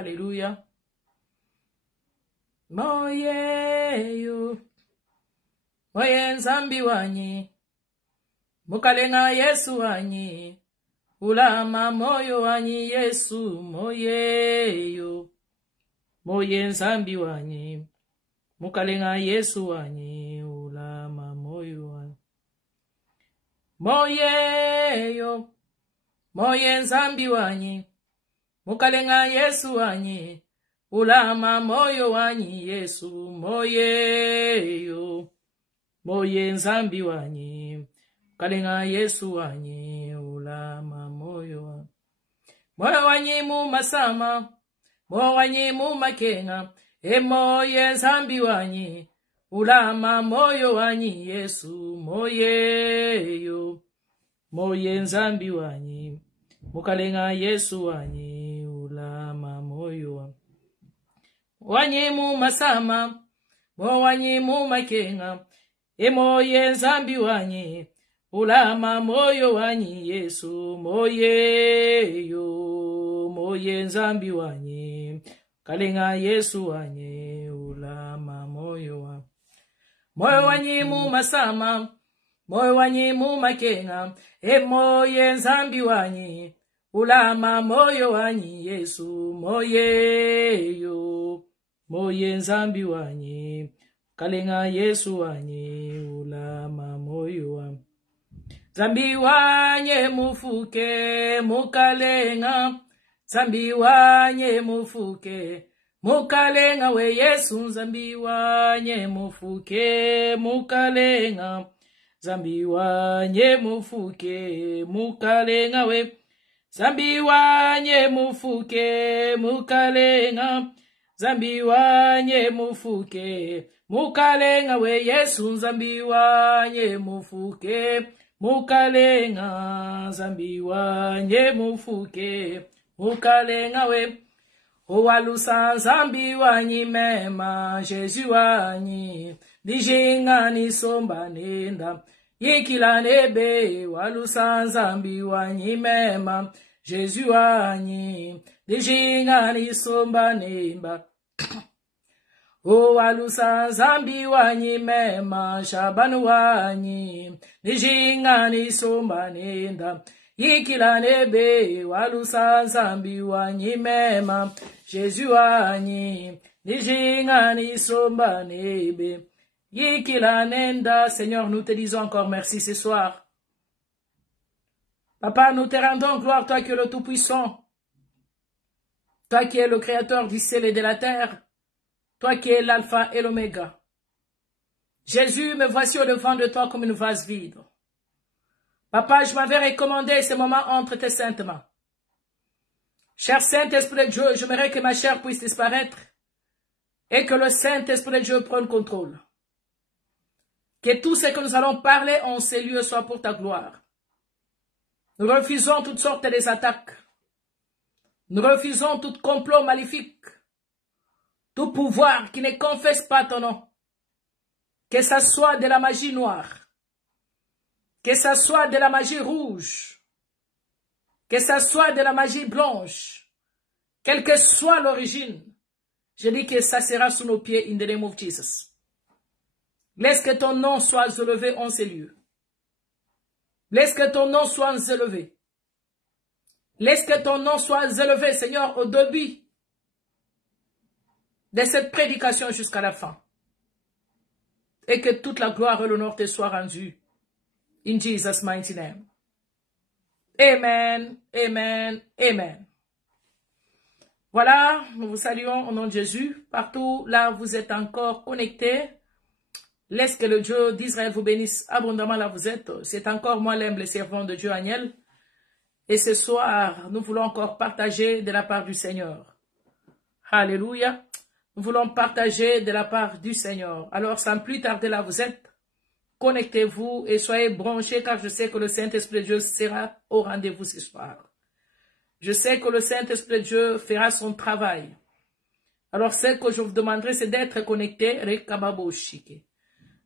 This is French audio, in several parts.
Hallelujah. Moyeyo. Moye nzambi wanyi. Mukalenga Yesu wanyi. Ulama moyo wanyi Yesu moyeyo. Moye nzambi wanyi. Mukalenga Yesu wanyi. Ulama moyo wanyi. Moyeyo. Moye nzambi wanyi. Mukalenga Yesu wanyi. Ulama moyo wanyi Yesu moyeyo. Moye nzambi wanyi. Mukalenga Yesu wanyi. Ulama moyo wanyi. Moyo wanyi mu masama. Moyo wanyi mu makenga. Moye nzambi wanyi. Ulama moyo wanyi Yesu moyeyo. Moye nzambi wanyi. Mukalenga Yesu wanyi. Ulama moyo wanyi. Wanyi mu masama. Mo wanyi mu makenga. Moye nzambi wanyi. Ulama moyo wanyi Yesu moyeyo. Moye nzambi wanyi. Kalenga Yesu wanyi. Ulama moyo wanyi. Moyo wanyi mu masama. Moyo wanyi mu makenga. Moye nzambi wanyi. Ulama moyo wanyi Yesu moyeyo. Moye nzambi wanyi. Kalenga Yesu wanyi. Ulama moyo wanyi. Zambi wanye mufuke mukalenga. Zambi wanye mufuke mukalenga we Yesu. Zambi wanye mufuke mukalenga. Zambi wanye mufuke mukalenga we. Zambi wanye mufuke mukalenga. Zambi wanye mufuke mukalenga we Yesu. Zambi wanye mufuke mukalenga. Zambi wanye mufuke mukalenga we. Owalusa zambi wanyi mema Jesu wanyi. Dijinga ni somba nenda. Yikila nebe walusa zambi wanyi mema Jesu wanyi. Dijinga ni somba nenda. Owalusa zambi wanyi mema Shabanu wanyi. Dijinga ni somba nenda. Yikila nebe walusa zambi wanyi mema Jesu wanyi. Dijinga ni somba nebe. Yikila nenda. Seigneur, nous te disons encore merci ce soir. Papa, nous te rendons gloire, toi qui es le Tout-Puissant. Toi qui es le Créateur du ciel et de la terre. Toi qui es l'alpha et l'oméga. Jésus, me voici au devant de toi comme une vase vide. Papa, je m'avais recommandé ce moment entre tes saintes mains. Cher Saint-Esprit de Dieu, j'aimerais que ma chair puisse disparaître et que le Saint-Esprit de Dieu prenne contrôle. Que tout ce que nous allons parler en ces lieux soit pour ta gloire. Nous refusons toutes sortes d'attaques. Nous refusons tout complot maléfique. Tout pouvoir qui ne confesse pas ton nom. Que ça soit de la magie noire. Que ça soit de la magie rouge. Que ça soit de la magie blanche. Quelle que soit l'origine. Je dis que ça sera sous nos pieds in the name of Jesus. Laisse que ton nom soit élevé en ces lieux. Laisse que ton nom soit élevé. Laisse que ton nom soit élevé, Seigneur, au début de cette prédication jusqu'à la fin. Et que toute la gloire et l'honneur te soient rendus. In Jesus' mighty name. Amen, amen, amen. Voilà, nous vous saluons au nom de Jésus. Partout là, vous êtes encore connectés. Laisse que le Dieu d'Israël vous bénisse abondamment là vous êtes. C'est encore moi l'humble servant de Dieu Aniel. Et ce soir, nous voulons encore partager de la part du Seigneur. Alléluia. Nous voulons partager de la part du Seigneur. Alors, sans plus tarder là vous êtes, connectez-vous et soyez branchés car je sais que le Saint-Esprit de Dieu sera au rendez-vous ce soir. Je sais que le Saint-Esprit de Dieu fera son travail. Alors, ce que je vous demanderai, c'est d'être connecté.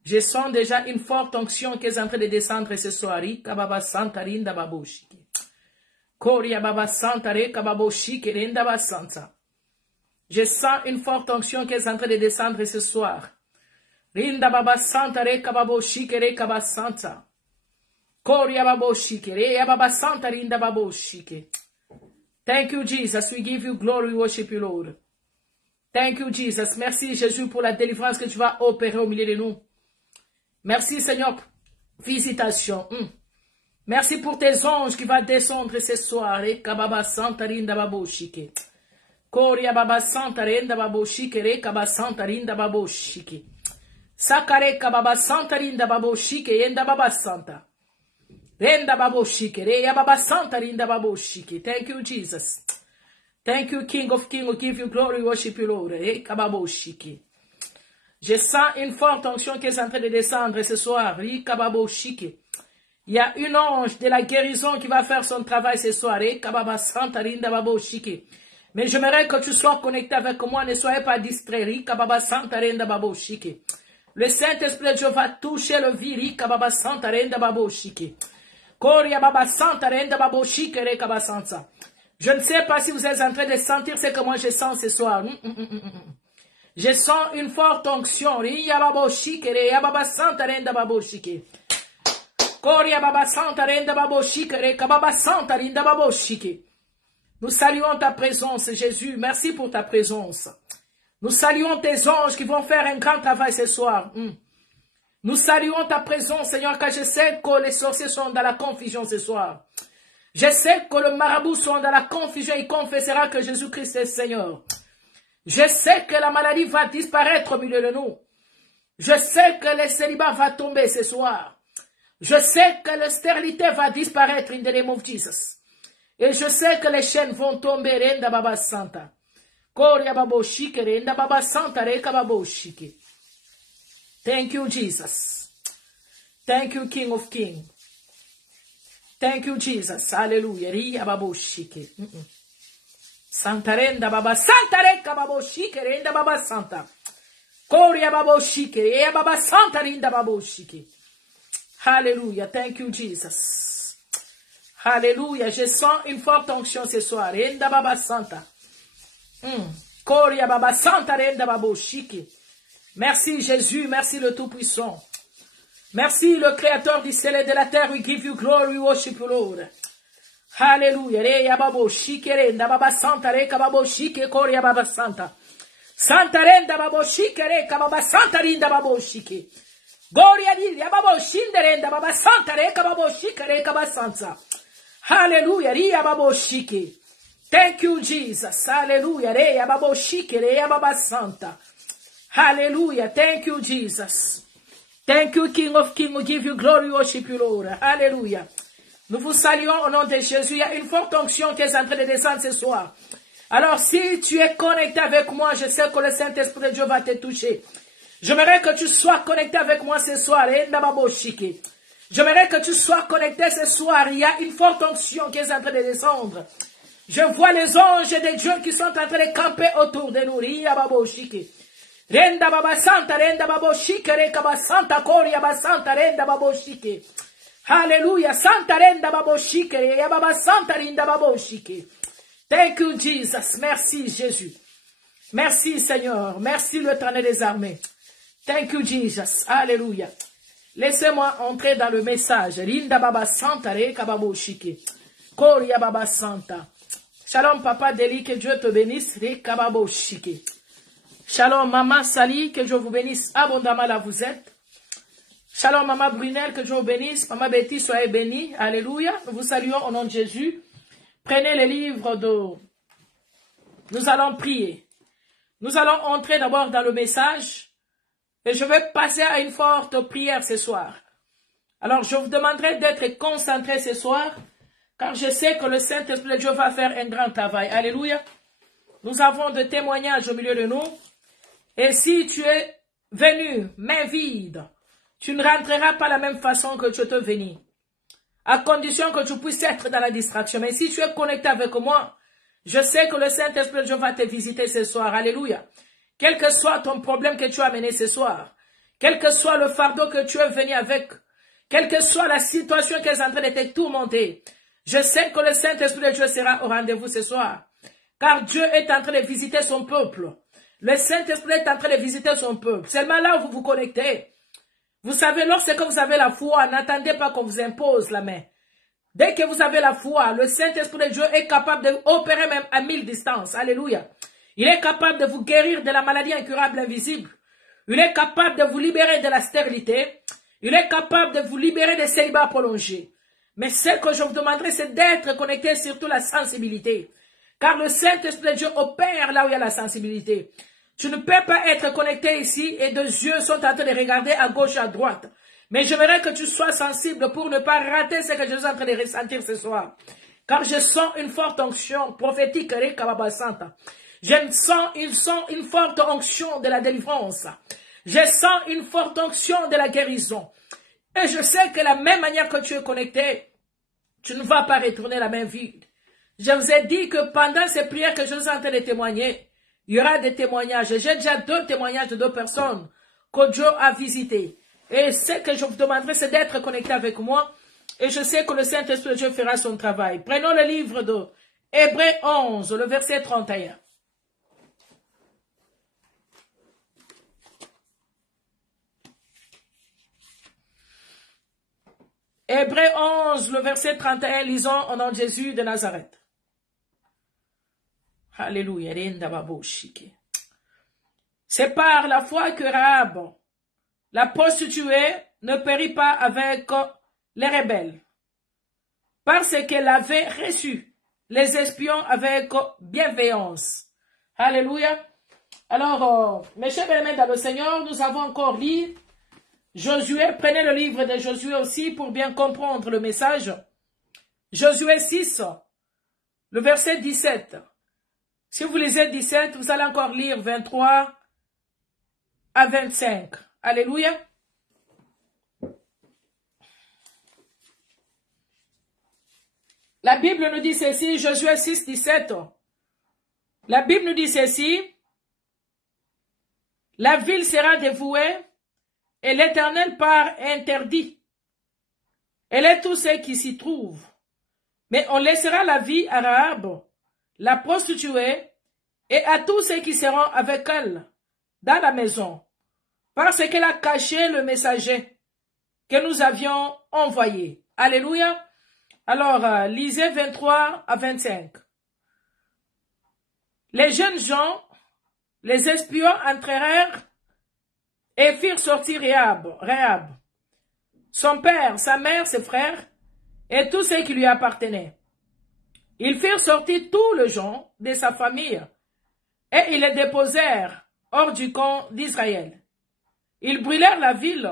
Je sens déjà une forte onction qui est en train de descendre ce soir. Je sens une forte onction qui est en train de descendre ce soir. Rinda baba santa reka babo shike baba santa. Koria babo shike re baba santa rinda babo shike. Thank you Jesus, we give you glory, we worship you Lord. Thank you Jesus, merci Jésus pour la délivrance que tu vas opérer au milieu de nous. Merci Seigneur, visitation. Merci pour tes anges qui vont descendre ce soir. Reka baba santa rinda babo shike. Koria baba santa rinda babo shike reka baba santa rinda babo shike. Sakareka baba santa rinda babo shike yenda baba santa. Renda babo shike reya baba santa rinda babo shike. Thank you Jesus. Thank you King of Kings. We give you glory, worship you Lord. Reka babo shike. Je sens une forte onction qui est en train de descendre ce soir. Reka babo shike. Il y a une ange de la guérison qui va faire son travail ce soir. Reka baba santa rinda babo shike. Mais j'aimerais que tu sois connecté avec moi. Ne soyez pas distrait. Reka baba santa rinda babo shike. Le Saint-Esprit de Dieu va toucher le viri, kababa santa renda babo shike. Koria baba santa renda babo shike re kaba santa. Je ne sais pas si vous êtes en train de sentir ce que moi je sens ce soir. Je sens une forte onction. Ria babo shike re ya baba santa renda babo shike. Koria baba santa renda babo shike re kababa santa renda babo shike. Nous saluons ta présence, Jésus. Merci pour ta présence. Nous saluons tes anges qui vont faire un grand travail ce soir. Nous saluons ta présence, Seigneur, car je sais que les sorciers sont dans la confusion ce soir. Je sais que le marabout sont dans la confusion. Il confessera que Jésus-Christ est Seigneur. Je sais que la maladie va disparaître au milieu de nous. Je sais que le célibat va tomber ce soir. Je sais que la stérilité va disparaître in the name of Jesus. Et je sais que les chaînes vont tomber. Renda Baba Santa. Koria babo shike renda baba santa reka babo shike. Thank you, Jesus. Thank you, King of Kings. Thank you, Jesus. Hallelujah. Ria babo shike. Santa renda baba santa reka babo shike renda baba santa. Koria babo shike ria baba santa renda babo shike. Hallelujah. Thank you, Jesus. Hallelujah. Je sens une forte onction ce soir. Renda baba santa. Koria baba santa renda babo shike. Merci Jésus, merci le Tout-Puissant. Merci le Créateur du ciel et de la terre. We give you glory, we worship you Lord. Hallelujah. Reya babo shike renda baba santa reka babo shike koria baba santa. Santa renda babo shike reka baba santa renda babo shike. Gloria dilia babo shinde renda baba santa reka babo shike reka baba santa. Hallelujah. Ria babo shike. Thank you, Jesus. Hallelujah. Reya babo shike, reya baba santa. Hallelujah. Thank you, Jesus. Thank you, King of Kings. We give you glory, worship you, Lord. Hallelujah. Nous vous saluons au nom de Jésus. Il y a une forte onction qui est en train de descendre ce soir. Alors, si tu es connecté avec moi, je sais que le Saint-Esprit de Dieu va te toucher. J'aimerais que tu sois connecté avec moi ce soir. J'aimerais que tu sois connecté ce soir. Il y a une forte onction qui est en train de descendre. Je vois les anges de Dieu qui sont en train de camper autour de nous. Ria babo shike. Renda baba santa, renda babo shike, reka baba santa, koria baba santa, renda babo shike. Hallelujah. Santa renda babo shike, ya baba santa renda babo shike. Thank you Jesus. Merci Jésus. Merci Seigneur. Merci l'Éternel des armées. Thank you Jesus. Hallelujah. Laissez-moi entrer dans le message. Rinda baba santa, reka babo shike. Koria baba santa. Shalom papa Deli, que Dieu te bénisse. Rekababo shike. Shalom maman Sali, que Dieu vous bénisse abondamment là vous êtes. Shalom maman Brunel, que Dieu vous bénisse. Maman Betty, soyez bénie. Alléluia. Nous vous saluons au nom de Jésus. Prenez les livres de... Nous allons prier. Nous allons entrer d'abord dans le message. Et je vais passer à une forte prière ce soir. Alors je vous demanderai d'être concentrés ce soir. Car je sais que le Saint-Esprit de Dieu va faire un grand travail. Alléluia. Nous avons des témoignages au milieu de nous. Et si tu es venu, main vide, tu ne rentreras pas de la même façon que tu es venu. À condition que tu puisses être dans la distraction. Mais si tu es connecté avec moi, je sais que le Saint-Esprit de Dieu va te visiter ce soir. Alléluia. Quel que soit ton problème que tu as amené ce soir, quel que soit le fardeau que tu es venu avec, quelle que soit la situation qui est en train de te tourmenter, je sais que le Saint-Esprit de Dieu sera au rendez-vous ce soir. car Dieu est en train de visiter son peuple. Le Saint-Esprit est en train de visiter son peuple. Seulement là où vous vous connectez. Vous savez, lorsque vous avez la foi, n'attendez pas qu'on vous impose la main. Dès que vous avez la foi, le Saint-Esprit de Dieu est capable d'opérer même à 1000 distances. Alléluia. Il est capable de vous guérir de la maladie incurable invisible. Il est capable de vous libérer de la stérilité. Il est capable de vous libérer des célibats prolongés. Mais ce que je vous demanderai, c'est d'être connecté surtout à la sensibilité. Car le Saint-Esprit de Dieu opère là où il y a la sensibilité. Tu ne peux pas être connecté ici et deux yeux sont en train de regarder à gauche et à droite. Mais j'aimerais que tu sois sensible pour ne pas rater ce que je suis en train de ressentir ce soir. Car je sens une forte onction prophétique. Je sens une forte onction de la délivrance. Je sens une forte onction de la guérison. Et je sais que la même manière que tu es connecté, tu ne vas pas retourner la main vide. Je vous ai dit que pendant ces prières que je suis en train de témoigner, il y aura des témoignages. J'ai déjà 2 témoignages de 2 personnes que Dieu a visitées. Et ce que je vous demanderai, c'est d'être connecté avec moi. Et je sais que le Saint-Esprit de Dieu fera son travail. Prenons le livre de Hébreux 11, le verset 31. Hébreux 11, le verset 31, lisons au nom de Jésus de Nazareth. Alléluia. C'est par la foi que Rahab, la prostituée, ne périt pas avec les rebelles, parce qu'elle avait reçu les espions avec bienveillance. Alléluia. Alors, mes chers amis dans le Seigneur, nous avons encore lu Josué. Prenez le livre de Josué aussi pour bien comprendre le message. Josué 6, le verset 17. Si vous lisez 17, vous allez encore lire 23 à 25. Alléluia. La Bible nous dit ceci, Josué 6, 17. La Bible nous dit ceci. La ville sera dévouée et l'Éternel par interdit. Elle est tous ceux qui s'y trouvent. Mais on laissera la vie à Rahab, la prostituée, et à tous ceux qui seront avec elle dans la maison, parce qu'elle a caché le messager que nous avions envoyé. Alléluia. Alors, lisez 23 à 25. Les jeunes gens, les espions entrèrent et firent sortir Rahab, son père, sa mère, ses frères, et tous ceux qui lui appartenaient. Ils firent sortir tous les gens de sa famille, et ils les déposèrent hors du camp d'Israël. Ils brûlèrent la ville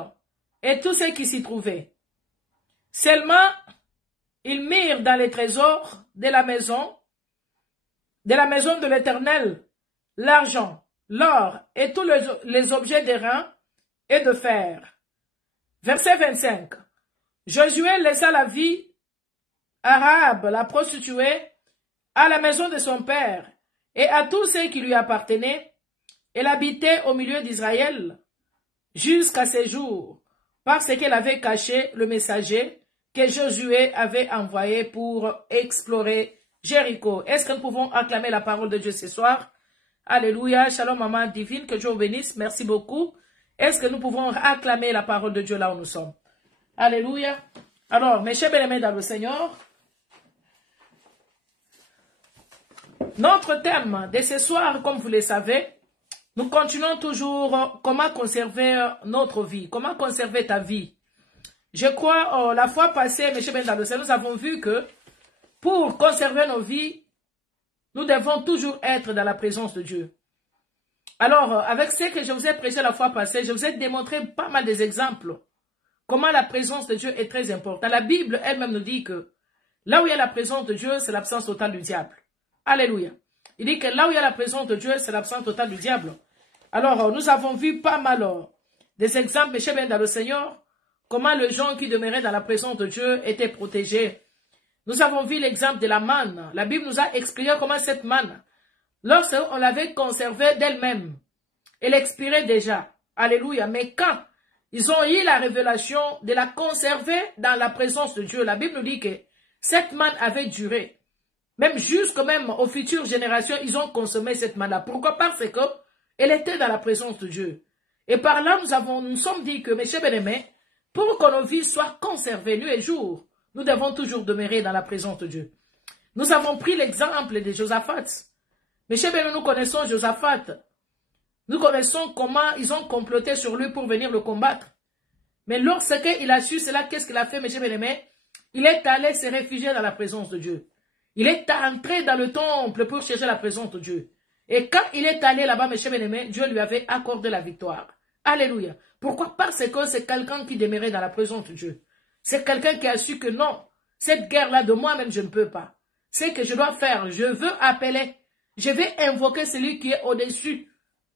et tous ceux qui s'y trouvaient. Seulement, ils mirent dans les trésors de la maison de l'Éternel, l'argent, l'or et tous les objets d'airain et de fer. Verset 25. Josué laissa la vie à Rahab, la prostituée, à la maison de son père et à tous ceux qui lui appartenaient. Elle habitait au milieu d'Israël jusqu'à ces jours, parce qu'elle avait caché le messager que Josué avait envoyé pour explorer Jéricho. Est-ce que nous pouvons acclamer la parole de Dieu ce soir? Alléluia. Shalom, maman divine, que Dieu vous bénisse. Merci beaucoup. Est-ce que nous pouvons acclamer la parole de Dieu là où nous sommes? Alléluia. Alors, mes chers bien-aimés dans le Seigneur, notre thème de ce soir, comme vous le savez, nous continuons toujours comment conserver notre vie, comment conserver ta vie. Je crois, la fois passée, mes chers bien-aimés dans le Seigneur, nous avons vu que pour conserver nos vies, nous devons toujours être dans la présence de Dieu. Alors, avec ce que je vous ai prêché la fois passée, je vous ai démontré pas mal des exemples. Comment la présence de Dieu est très importante. La Bible elle-même nous dit que là où il y a la présence de Dieu, c'est l'absence totale du diable. Alléluia. Il dit que là où il y a la présence de Dieu, c'est l'absence totale du diable. Alors, nous avons vu pas mal des exemples, mes chers bien dans le Seigneur, comment les gens qui demeuraient dans la présence de Dieu étaient protégés. Nous avons vu l'exemple de la manne. La Bible nous a expliqué comment cette manne, lorsqu'on l'avait conservée d'elle-même, elle expirait déjà. Alléluia. Mais quand ils ont eu la révélation de la conserver dans la présence de Dieu, la Bible nous dit que cette manne avait duré. Même jusqu'au même aux futures générations, ils ont consommé cette manna. Pourquoi? Parce que elle était dans la présence de Dieu. Et par là, nous sommes dit que, mes chers bien-aimés, pour que nos vies soient conservées nuit et jour, nous devons toujours demeurer dans la présence de Dieu. Nous avons pris l'exemple de Josaphat. Mes chers bien-aimés, nous connaissons Josaphat. Nous connaissons comment ils ont comploté sur lui pour venir le combattre. Mais lorsqu'il a su cela, qu'est-ce qu'il a fait, mes chers bien-aimés? Il est allé se réfugier dans la présence de Dieu. Il est entré dans le temple pour chercher la présence de Dieu. Et quand il est allé là-bas, mes chers bien-aimés, Dieu lui avait accordé la victoire. Alléluia. Pourquoi? Parce que c'est quelqu'un qui demeurait dans la présence de Dieu. C'est quelqu'un qui a su que non, cette guerre-là de moi-même, je ne peux pas. C'est que je dois faire, je veux appeler, je vais invoquer celui qui est au-dessus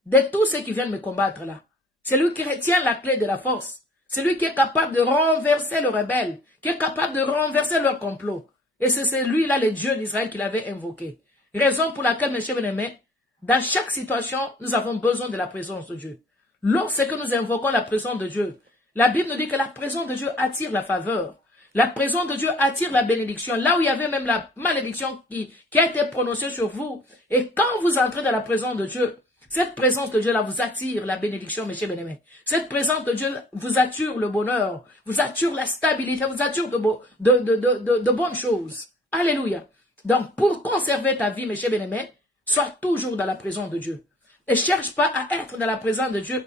de tous ceux qui viennent me combattre là. C'est lui qui retient la clé de la force. C'est lui qui est capable de renverser le rebelle, qui est capable de renverser leur complot. Et c'est celui-là, le Dieu d'Israël, qu'il avait invoqué. Raison pour laquelle, mes chers bien-aimés, dans chaque situation, nous avons besoin de la présence de Dieu. Lorsque nous invoquons la présence de Dieu, la Bible nous dit que la présence de Dieu attire la faveur. La présence de Dieu attire la bénédiction. Là où il y avait même la malédiction qui a été prononcée sur vous. Et quand vous entrez dans la présence de Dieu, cette présence de Dieu-là vous attire la bénédiction, mes chers bien-aimés. Cette présence de Dieu vous attire le bonheur, vous attire la stabilité, vous attire de bonnes choses. Alléluia. Donc, pour conserver ta vie, mes chers bien-aimés, sois toujours dans la présence de Dieu. Ne cherche pas à être dans la présence de Dieu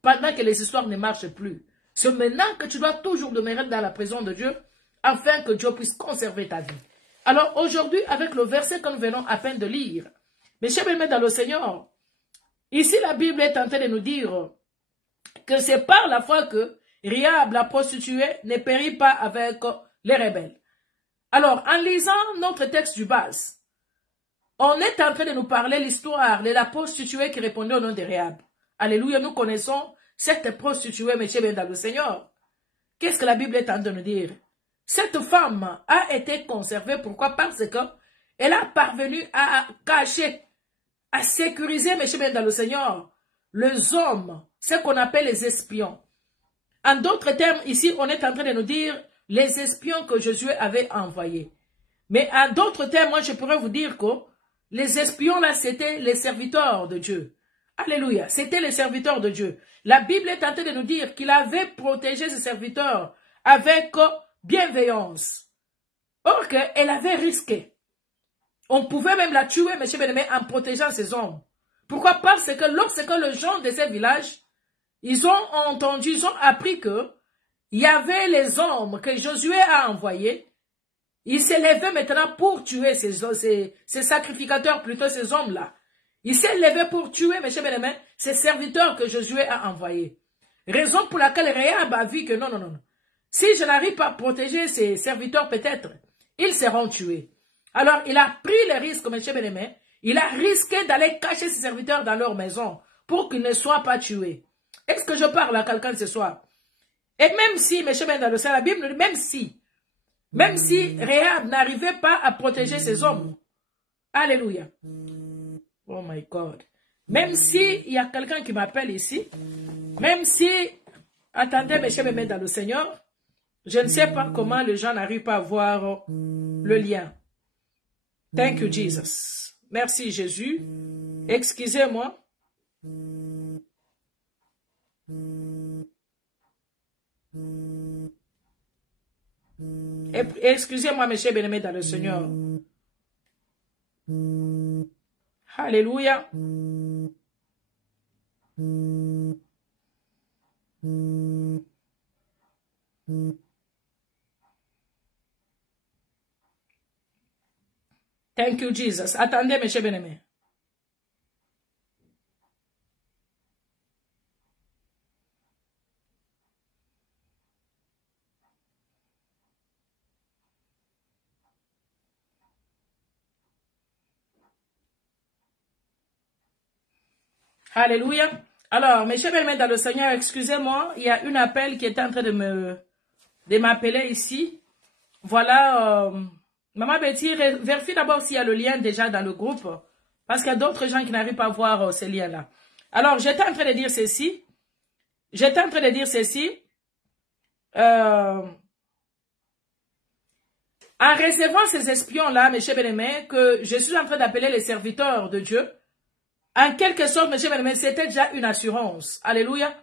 pendant que les histoires ne marchent plus. C'est maintenant que tu dois toujours demeurer dans la présence de Dieu afin que Dieu puisse conserver ta vie. Alors aujourd'hui, avec le verset que nous venons à peine de lire, mes chers bien-aimés dans le Seigneur, ici la Bible est en train de nous dire que c'est par la foi que Rahab, la prostituée, ne périt pas avec les rebelles. Alors, en lisant notre texte du bas, on est en train de nous parler l'histoire de la prostituée qui répondait au nom de Rahab. Alléluia, nous connaissons cette prostituée, mes chers bien dans le Seigneur. Qu'est-ce que la Bible est en train de nous dire? Cette femme a été conservée. Pourquoi? Parce qu'elle a parvenu à cacher, à sécuriser, mes chers bien dans le Seigneur, les hommes, ce qu'on appelle les espions. En d'autres termes, ici, on est en train de nous dire les espions que Josué avait envoyés. Mais en d'autres termes, moi, je pourrais vous dire que les espions, là, c'était les serviteurs de Dieu. Alléluia. C'était les serviteurs de Dieu. La Bible est en train de nous dire qu'il avait protégé ses serviteurs avec bienveillance. Or qu'elle avait risqué. On pouvait même la tuer, mes chers bien-aimés, en protégeant ses hommes. Pourquoi? Parce que lorsque les gens de ces villages, ils ont entendu, ils ont appris que il y avait les hommes que Josué a envoyés. Ils s'est levé maintenant pour tuer ces sacrificateurs, plutôt ces hommes-là. Il s'est levé pour tuer, mes chers bien-aimés, ces serviteurs que Josué a envoyés. Raison pour laquelle Rahab a vu que non. Si je n'arrive pas à protéger ces serviteurs, peut-être, ils seront tués. Alors, il a pris le risque, mes chers bien-aimés. Il a risqué d'aller cacher ses serviteurs dans leur maison pour qu'ils ne soient pas tués. Est-ce que je parle à quelqu'un ce soir? Et même si, mes chers bien dans le ciel, la Bible nous dit, même si Rahab n'arrivait pas à protéger ses hommes, alléluia. Oh my God. Même si il y a quelqu'un qui m'appelle ici, même si, attendez, mes chers bien dans le Seigneur, je ne sais pas comment les gens n'arrivent pas à voir le lien. Thank you, Jesus. Merci, Jésus. Excusez-moi. Excusez-moi, mes chers bien-aimés dans le Seigneur. Alléluia. Thank you, Jesus. Attendez, mes chers bien-aimés. Alléluia. Alors, mes chers bien-aimés dans le Seigneur, excusez-moi, il y a un appel qui est en train de m'appeler ici. Voilà, Maman Betty, vérifie d'abord s'il y a le lien déjà dans le groupe, parce qu'il y a d'autres gens qui n'arrivent pas à voir ces liens-là. Alors, j'étais en train de dire ceci. En recevant ces espions-là, mes chers bien-aimés, que je suis en train d'appeler les serviteurs de Dieu, en quelque sorte, mes chers bien-aimés, c'était déjà une assurance. Alléluia.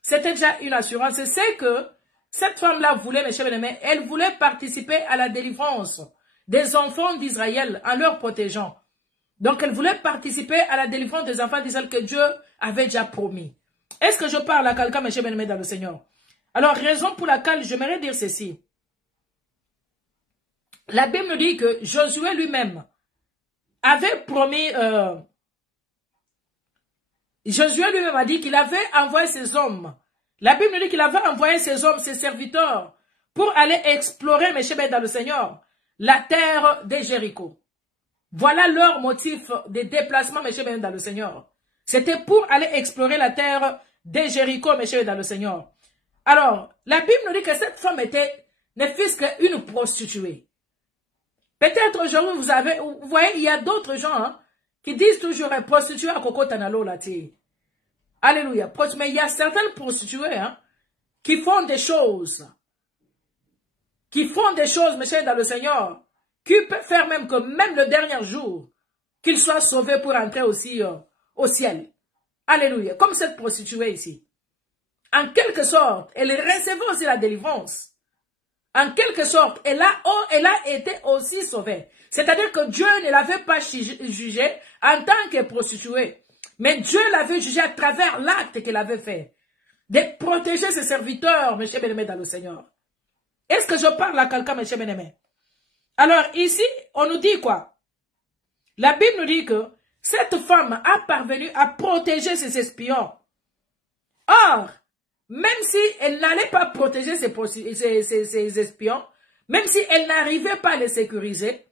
C'était déjà une assurance. Et c'est que cette femme-là voulait, mes chers bien-aimés, elle voulait participer à la délivrance des enfants d'Israël en leur protégeant. Donc, elle voulait participer à la délivrance des enfants d'Israël que Dieu avait déjà promis. Est-ce que je parle à quelqu'un, mes chers bien-aimés, dans le Seigneur? Alors, raison pour laquelle j'aimerais dire ceci. La Bible nous dit que Josué lui-même avait promis, Josué lui-même a dit qu'il avait envoyé ses hommes. La Bible nous dit qu'il avait envoyé ses hommes, ses serviteurs, pour aller explorer, mes chers dans le Seigneur, la terre de Jéricho. Voilà leur motif de déplacement, mes chers dans le Seigneur. C'était pour aller explorer la terre de Jéricho, mes chers dans le Seigneur. Alors, la Bible nous dit que cette femme ne fût qu'une prostituée. Peut-être aujourd'hui, vous voyez, il y a d'autres gens qui disent toujours prostituée à Coco Tanalo là. Alléluia. Mais il y a certaines prostituées qui font des choses. Qui font des choses, mes chers, dans le Seigneur. Qui peut faire même que même le dernier jour, qu'ils soient sauvés pour entrer aussi au ciel. Alléluia. Comme cette prostituée ici. En quelque sorte, elle recevait aussi la délivrance. En quelque sorte, elle a été aussi sauvée. C'est-à-dire que Dieu ne l'avait pas jugée en tant que prostituée. Mais Dieu l'avait jugée à travers l'acte qu'elle avait fait. De protéger ses serviteurs, mes chers bien-aimés dans le Seigneur. Est-ce que je parle à quelqu'un, mes chers bien-aimés? Alors ici, on nous dit quoi? La Bible nous dit que cette femme a parvenu à protéger ses espions. Or, même si elle n'allait pas protéger ses espions, même si elle n'arrivait pas à les sécuriser,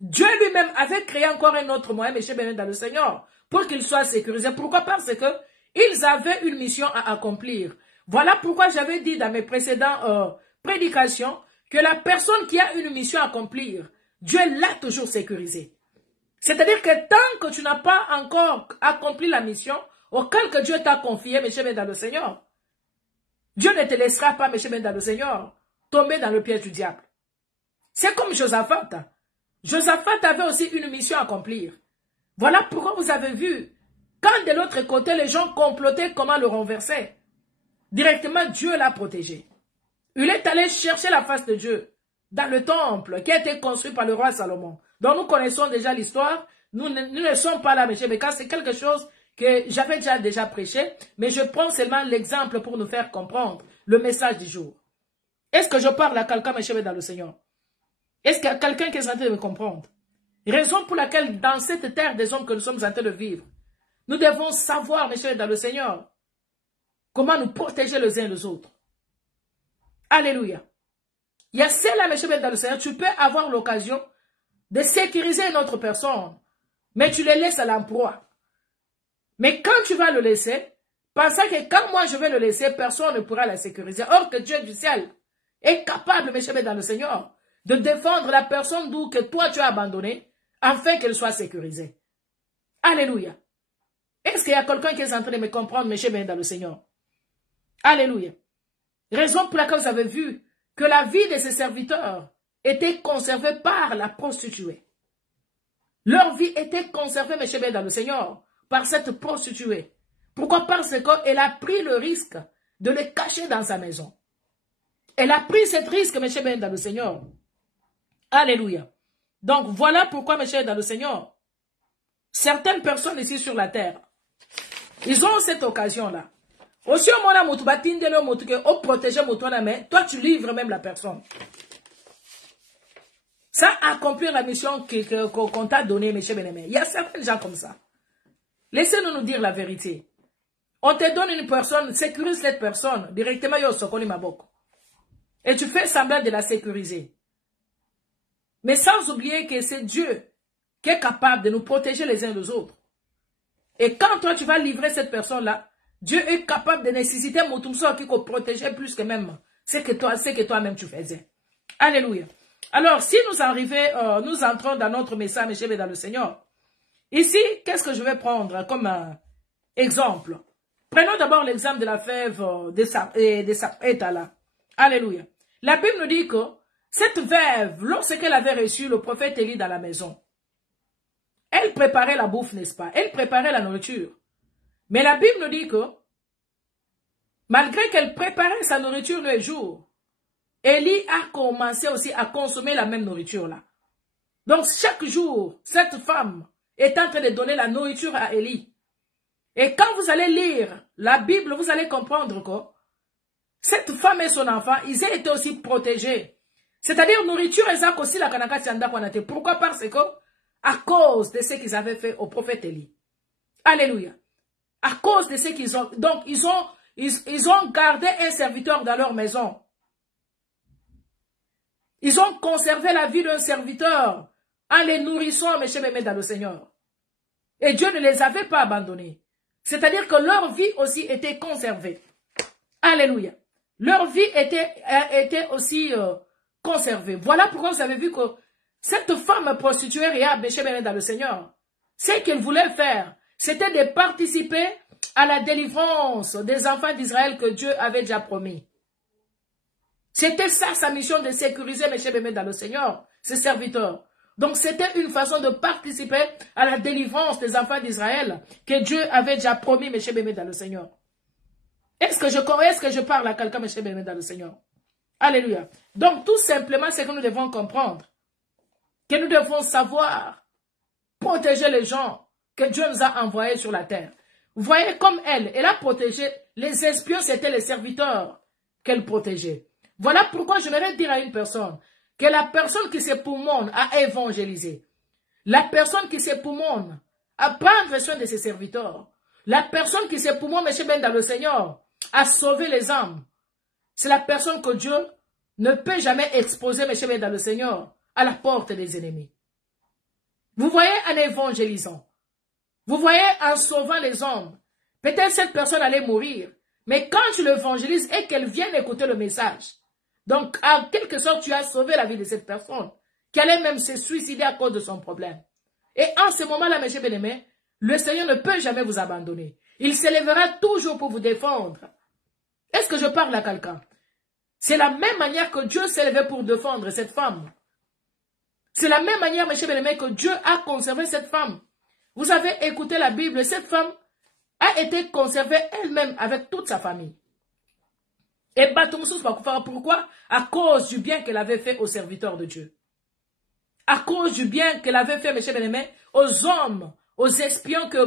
Dieu lui-même avait créé encore un autre moyen, mes chers bien-aimés dans le Seigneur, pour qu'ils soient sécurisés. Pourquoi? Parce que ils avaient une mission à accomplir. Voilà pourquoi j'avais dit dans mes précédentes prédications que la personne qui a une mission à accomplir, Dieu l'a toujours sécurisée. C'est-à-dire que tant que tu n'as pas encore accompli la mission auquel que Dieu t'a confié, mes chers bien-aimés dans le Seigneur, Dieu ne te laissera pas, mes chers bien-aimés dans le Seigneur, tomber dans le piège du diable. C'est comme Josaphat. Josaphat avait aussi une mission à accomplir. Voilà pourquoi vous avez vu, quand de l'autre côté, les gens complotaient comment le renverser, directement Dieu l'a protégé. Il est allé chercher la face de Dieu dans le temple qui a été construit par le roi Salomon. Donc nous connaissons déjà l'histoire. Nous ne sommes pas là, mes chers, mais quand c'est quelque chose que j'avais déjà prêché, mais je prends seulement l'exemple pour nous faire comprendre le message du jour. Est-ce que je parle à quelqu'un, mes chers, dans le Seigneur? Est-ce qu'il y a quelqu'un qui est en train de me comprendre? Raison pour laquelle, dans cette terre des hommes que nous sommes en train de vivre, nous devons savoir, mes chers, dans le Seigneur, comment nous protéger les uns les autres. Alléluia. Il y a celle-là, mes chers, dans le Seigneur, tu peux avoir l'occasion de sécuriser une autre personne, mais tu les laisses à l'emploi. Mais quand tu vas le laisser, pensant que quand moi je vais le laisser, personne ne pourra la sécuriser. Or que Dieu du ciel est capable, mes chers, dans le Seigneur, de défendre la personne d'où que toi tu as abandonné, afin qu'elle soit sécurisée. Alléluia. Est-ce qu'il y a quelqu'un qui est en train de me comprendre, mes chers, dans le Seigneur? Alléluia. Raison pour laquelle vous avez vu que la vie de ces serviteurs était conservée par la prostituée. Leur vie était conservée, mes chers, dans le Seigneur, par cette prostituée. Pourquoi? Parce qu'elle a pris le risque de les cacher dans sa maison. Elle a pris ce risque, mes chers, dans le Seigneur. Alléluia. Donc, voilà pourquoi, mes chers, dans le Seigneur, certaines personnes ici sur la terre, ils ont cette occasion-là. Aussi, au protéger mais toi, tu livres même la personne. Ça accomplir la mission qu'on t'a donnée, mes chers bien-aimés. Il y a certains gens comme ça. Laissez-nous nous dire la vérité. On te donne une personne, sécurise cette personne, directement, et tu fais semblant de la sécuriser. Mais sans oublier que c'est Dieu qui est capable de nous protéger les uns les autres. Et quand toi, tu vas livrer cette personne-là, Dieu est capable de nécessiter Moutoumso qui peut protéger plus que même ce que toi-même tu faisais. Alléluia. Alors, si nous entrons dans notre message, mes chers, dans le Seigneur. Ici, qu'est-ce que je vais prendre comme exemple? Prenons d'abord l'exemple de la fève de Sapeta là. Alléluia. La Bible nous dit que Cette veuve, lorsqu'elle avait reçu le prophète Élie dans la maison, elle préparait la bouffe, n'est-ce pas? Elle préparait la nourriture. Mais la Bible nous dit que, malgré qu'elle préparait sa nourriture le jour, Élie a commencé aussi à consommer la même nourriture-là. Donc, chaque jour, cette femme est en train de donner la nourriture à Élie. Et quand vous allez lire la Bible, vous allez comprendre que cette femme et son enfant, ils ont été aussi protégés. C'est-à-dire, nourriture, et ça aussi, la kanaka tianda qu'on a été. Pourquoi? Parce que, à cause de ce qu'ils avaient fait au prophète Élie. Alléluia. À cause de ce qu'ils ont. Donc, ils ont gardé un serviteur dans leur maison. Ils ont conservé la vie d'un serviteur en les nourrissant, mes chers mémés, dans le Seigneur. Et Dieu ne les avait pas abandonnés. C'est-à-dire que leur vie aussi était conservée. Alléluia. Leur vie était aussi conservée. Voilà pourquoi vous avez vu que cette femme prostituée, Rahab, mes chers mémés, dans le Seigneur, ce qu'elle voulait faire, c'était de participer à la délivrance des enfants d'Israël que Dieu avait déjà promis. C'était ça sa mission de sécuriser mes chers bébés dans le Seigneur, ses serviteurs. Donc c'était une façon de participer à la délivrance des enfants d'Israël que Dieu avait déjà promis mes chers bébés dans le Seigneur. Est-ce que je parle à quelqu'un mes chers bébés dans le Seigneur? Alléluia. Donc tout simplement c'est que nous devons comprendre, que nous devons savoir protéger les gens que Dieu nous a envoyés sur la terre. Vous voyez comme elle a protégé, les espions c'était les serviteurs qu'elle protégeait. Voilà pourquoi je voudrais dire à une personne que la personne qui s'époumonne à évangéliser, la personne qui s'époumonne à prendre soin de ses serviteurs, la personne qui s'époumonne, monsieur Ben, dans le Seigneur, à sauver les âmes, c'est la personne que Dieu ne peut jamais exposer, monsieur Ben, dans le Seigneur, à la porte des ennemis. Vous voyez en évangélisant, vous voyez en sauvant les hommes, peut-être cette personne allait mourir, mais quand tu l'évangélises et qu'elle vienne écouter le message, donc, en quelque sorte, tu as sauvé la vie de cette personne, qui allait même se suicider à cause de son problème. Et en ce moment-là, mes chers bien-aimés, le Seigneur ne peut jamais vous abandonner. Il s'élèvera toujours pour vous défendre. Est-ce que je parle à quelqu'un? C'est la même manière que Dieu s'élevait pour défendre cette femme. C'est la même manière, mes chers bien-aimés, que Dieu a conservé cette femme. Vous avez écouté la Bible, cette femme a été conservée elle-même avec toute sa famille. Et pourquoi? À cause du bien qu'elle avait fait aux serviteurs de Dieu. À cause du bien qu'elle avait fait, mes chers bien-aimés, aux hommes, aux espions que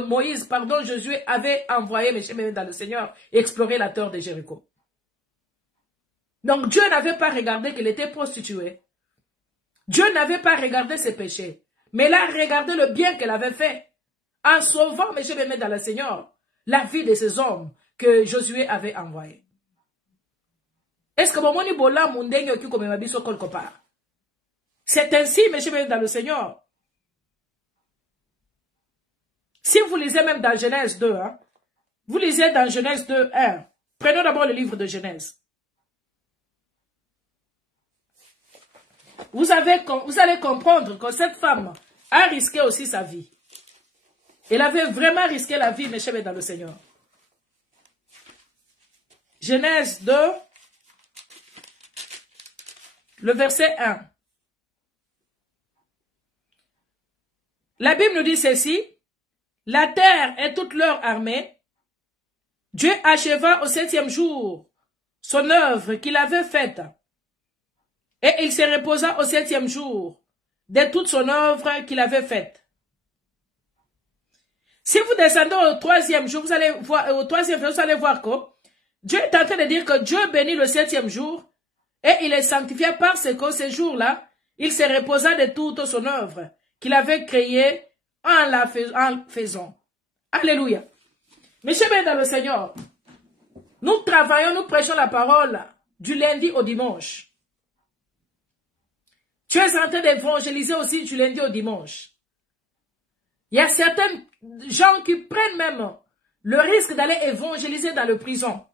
Josué avait envoyés, mes chers bien-aimés, dans le Seigneur, explorer la terre de Jéricho. Donc Dieu n'avait pas regardé qu'elle était prostituée. Dieu n'avait pas regardé ses péchés. Mais il a regardé le bien qu'elle avait fait. En sauvant, mes chers bien-aimés, dans le Seigneur, la vie de ces hommes que Josué avait envoyés. Est-ce que mon moni bola mundenyo qui comme mabiso quelque part? C'est ainsi, mes chers, dans le Seigneur. Si vous lisez même dans Genèse 2, hein, vous lisez dans Genèse 2, 1. Prenons d'abord le livre de Genèse. Vous allez comprendre que cette femme a risqué aussi sa vie. Elle avait vraiment risqué la vie, mes chers, dans le Seigneur. Genèse 2. Le verset 1. La Bible nous dit ceci. La terre et toute leur armée. Dieu acheva au 7e jour son œuvre qu'il avait faite. Et il se reposa au 7e jour de toute son œuvre qu'il avait faite. Si vous descendez au 3e jour, vous allez voir, vous allez voir que Dieu est en train de dire que Dieu bénit le 7e jour. Et il est sanctifié parce que ce jour-là, il se reposa de toute son œuvre qu'il avait créée en faisant. Alléluia. Mes chers dans le Seigneur, nous travaillons, nous prêchons la parole du lundi au dimanche. Tu es en train d'évangéliser aussi du lundi au dimanche. Il y a certains gens qui prennent même le risque d'aller évangéliser dans le prison.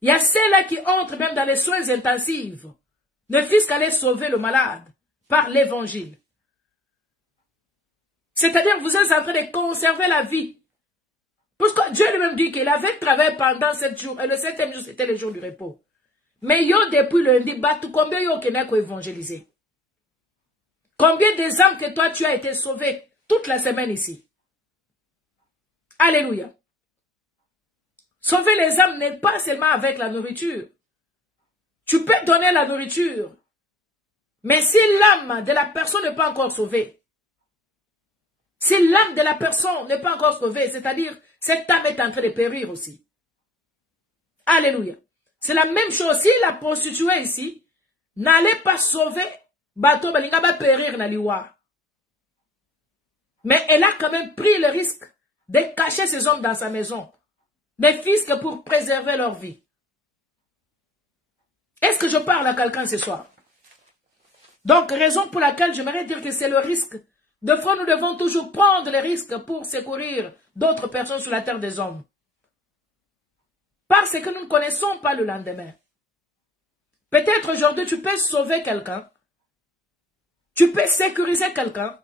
Il y a ceux-là qui entrent même dans les soins intensifs, ne fût-ce qu'aller sauver le malade par l'évangile. C'est-à-dire que vous êtes en train de conserver la vie. Parce que Dieu lui-même dit qu'il avait travaillé pendant 7 jours, et le 7e jour, c'était le jour du repos. Mais yo, depuis lundi, Batou, combien yo qui n'a évangélisé? Combien des âmes que toi, tu as été sauvé toute la semaine ici? Alléluia. Sauver les âmes n'est pas seulement avec la nourriture. Tu peux donner la nourriture. Mais si l'âme de la personne n'est pas encore sauvée, si l'âme de la personne n'est pas encore sauvée, c'est-à-dire cette âme est en train de périr aussi. Alléluia. C'est la même chose. Si la prostituée ici n'allait pas sauver, bateau balinga va périr na liwa. Mais elle a quand même pris le risque de cacher ces hommes dans sa maison. Des fils que pour préserver leur vie. Est-ce que je parle à quelqu'un ce soir? Donc, raison pour laquelle j'aimerais dire que c'est le risque. De fois, nous devons toujours prendre les risques pour secourir d'autres personnes sur la terre des hommes. Parce que nous ne connaissons pas le lendemain. Peut-être aujourd'hui, tu peux sauver quelqu'un. Tu peux sécuriser quelqu'un.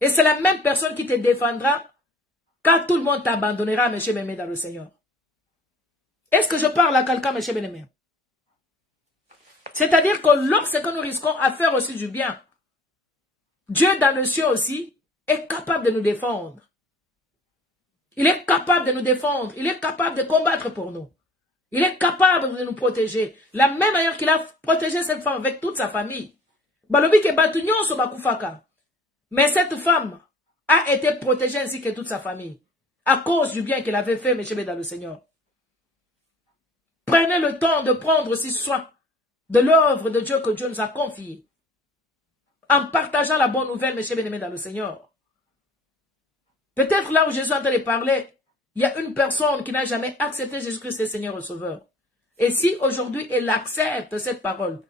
Et c'est la même personne qui te défendra quand tout le monde t'abandonnera, M. Mémé, dans le Seigneur. Est-ce que je parle à quelqu'un, M. Mémé? C'est-à-dire que lorsque nous risquons à faire aussi du bien, Dieu dans le ciel aussi est capable de nous défendre. Il est capable de nous défendre. Il est capable de combattre pour nous. Il est capable de nous protéger. La même manière qu'il a protégé cette femme avec toute sa famille. Mais cette femme a été protégée ainsi que toute sa famille. À cause du bien qu'elle avait fait, M. dans le Seigneur. Prenez le temps de prendre aussi soin de l'œuvre de Dieu que Dieu nous a confiée. En partageant la bonne nouvelle, mes chers bien-aimés dans le Seigneur. Peut-être là où Jésus est en train de parler, il y a une personne qui n'a jamais accepté Jésus-Christ, Seigneur et Sauveur. Et si aujourd'hui elle accepte cette parole,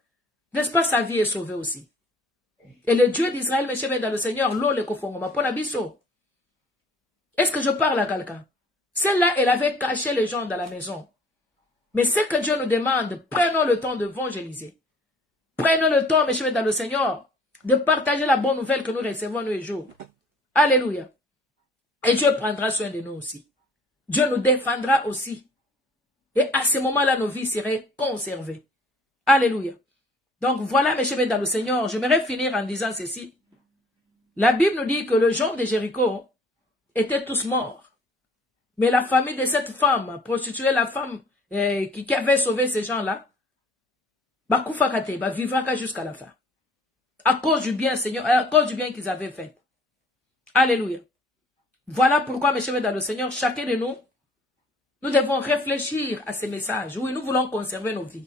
n'est-ce pas, sa vie est sauvée aussi. Et le Dieu d'Israël, mes chers bien-aimés dans le Seigneur, l'eau le kofongoma pour l'abisso. Est-ce que je parle à quelqu'un? Celle-là, elle avait caché les gens dans la maison. Mais ce que Dieu nous demande, prenons le temps d'évangéliser. Prenons le temps, mes chers dans le Seigneur, de partager la bonne nouvelle que nous recevons nous et jours. Alléluia. Et Dieu prendra soin de nous aussi. Dieu nous défendra aussi. Et à ce moment-là, nos vies seraient conservées. Alléluia. Donc voilà, mes chers dans le Seigneur, j'aimerais finir en disant ceci. La Bible nous dit que le gens de Jéricho étaient tous morts. Mais la famille de cette femme, prostituée, la femme qui avait sauvé ces gens-là, vivra jusqu'à la fin. À cause du bien, Seigneur, à cause du bien qu'ils avaient fait. Alléluia. Voilà pourquoi, mes chers dans le Seigneur, chacun de nous, nous devons réfléchir à ces messages. Oui, nous voulons conserver nos vies.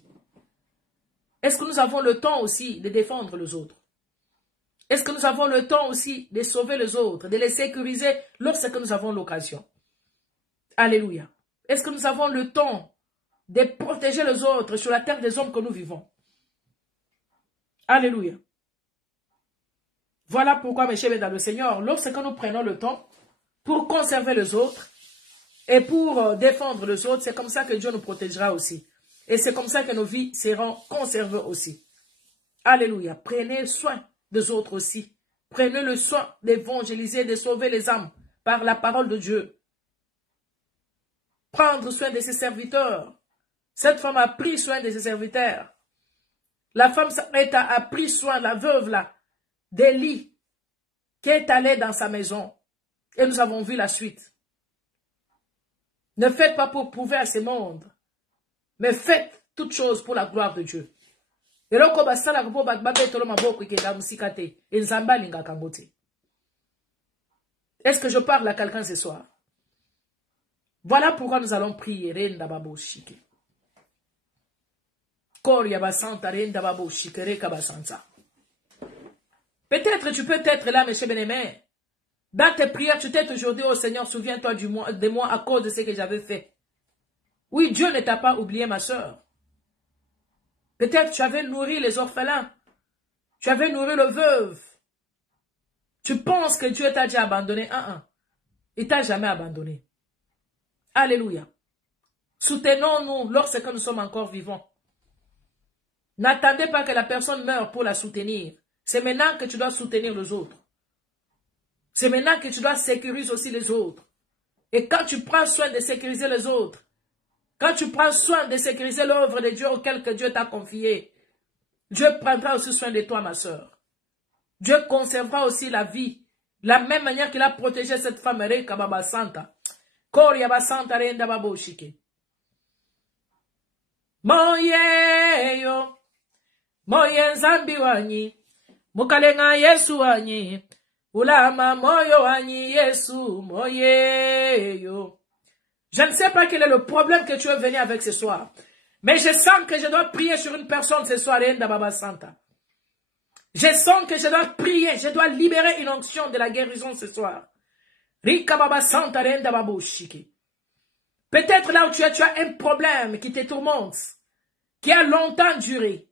Est-ce que nous avons le temps aussi de défendre les autres? Est-ce que nous avons le temps aussi de sauver les autres, de les sécuriser lorsque nous avons l'occasion? Alléluia. Est-ce que nous avons le temps de protéger les autres sur la terre des hommes que nous vivons? Alléluia. Voilà pourquoi, mes chers dans le Seigneur, lorsque nous prenons le temps pour conserver les autres et pour défendre les autres, c'est comme ça que Dieu nous protégera aussi. Et c'est comme ça que nos vies seront conservées aussi. Alléluia. Prenez soin des autres aussi. Prenez le soin d'évangéliser, de sauver les âmes par la parole de Dieu. Prendre soin de ses serviteurs. Cette femme a pris soin de ses serviteurs. La femme a pris soin, la veuve là, d'Élie, qui est allée dans sa maison. Et nous avons vu la suite. Ne faites pas pour prouver à ce monde, mais faites toutes choses pour la gloire de Dieu. Est-ce que je parle à quelqu'un ce soir? Voilà pourquoi nous allons prier. Peut-être tu peux être là, mes chers bien-aimés. Dans tes prières, tu t'es toujours dit, oh Seigneur, souviens-toi de moi à cause de ce que j'avais fait. Oui, Dieu ne t'a pas oublié, ma soeur. Peut-être tu avais nourri les orphelins. Tu avais nourri le veuve. Tu penses que Dieu t'a déjà abandonné. Il t'a jamais abandonné. Alléluia. Soutenons-nous lorsque nous sommes encore vivants. N'attendez pas que la personne meure pour la soutenir. C'est maintenant que tu dois soutenir les autres. C'est maintenant que tu dois sécuriser aussi les autres. Et quand tu prends soin de sécuriser les autres, Quand tu prends soin de sécuriser l'œuvre de Dieu auquel que Dieu t'a confié, Dieu prendra aussi soin de toi, ma soeur. Dieu conservera aussi la vie. La même manière qu'il a protégé cette femme, Reka Baba Santa. Koria Basanta Renda Baboshike. Moyeyo. Moye nzambi wanyi. Mukalenga Yesu wanyi. Ulama moyo wanyi Yesu. Moyeyo. Je ne sais pas quel est le problème que tu es venu avec ce soir. Mais je sens que je dois prier sur une personne ce soir, Renda Baba Santa. Je sens que je dois prier, je dois libérer une onction de la guérison ce soir. Rika Baba Santa Renda Baboshike. Peut-être là où tu as un problème qui te tourmente, qui a longtemps duré.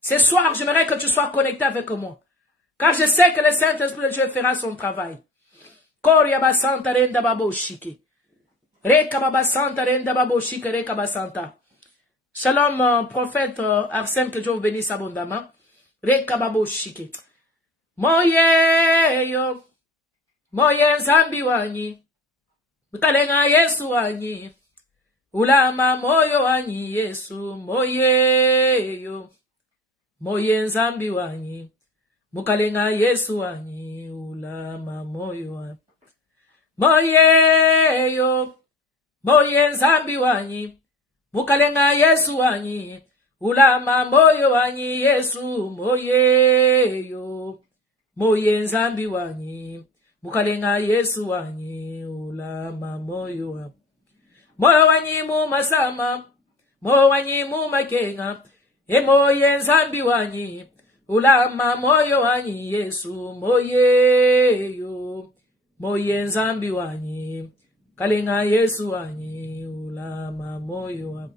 Ce soir, j'aimerais que tu sois connecté avec moi. Car je sais que le Saint-Esprit de Dieu fera son travail. Koria Baba Santa Renda Baboshike. Reka Baba Santa Renda Baboshike Reka Baba Santa. Shalom, prophète Arsène, que Dieu vous bénisse abondamment. Reka Baboshike. Moyeyo. Moye nzambi wanyi. Mukalenga Yesu wanyi. Ulama moyo wanyi Yesu. Moyeyo. Moye nzambi wanyi. Mukalenga Yesu wanyi. Ulama moyo wanyi. Moyeyo. Moye nzambi wanyi. Mukalenga Yesu wanyi. Ulama moyo wanyi Yesu. Moyeyo. Moye nzambi wanyi. Mukalenga Yesu wanyi. Ulama moyo wanyi. Moyo wanyi mu masama. Moyo wanyi mu makenga. Moye nzambi wanyi. Ulama moyo wanyi Yesu. Moyeyo. Moye nzambi wanyi. Kalenga Yesu wanyi. Ulama moyo wanyi.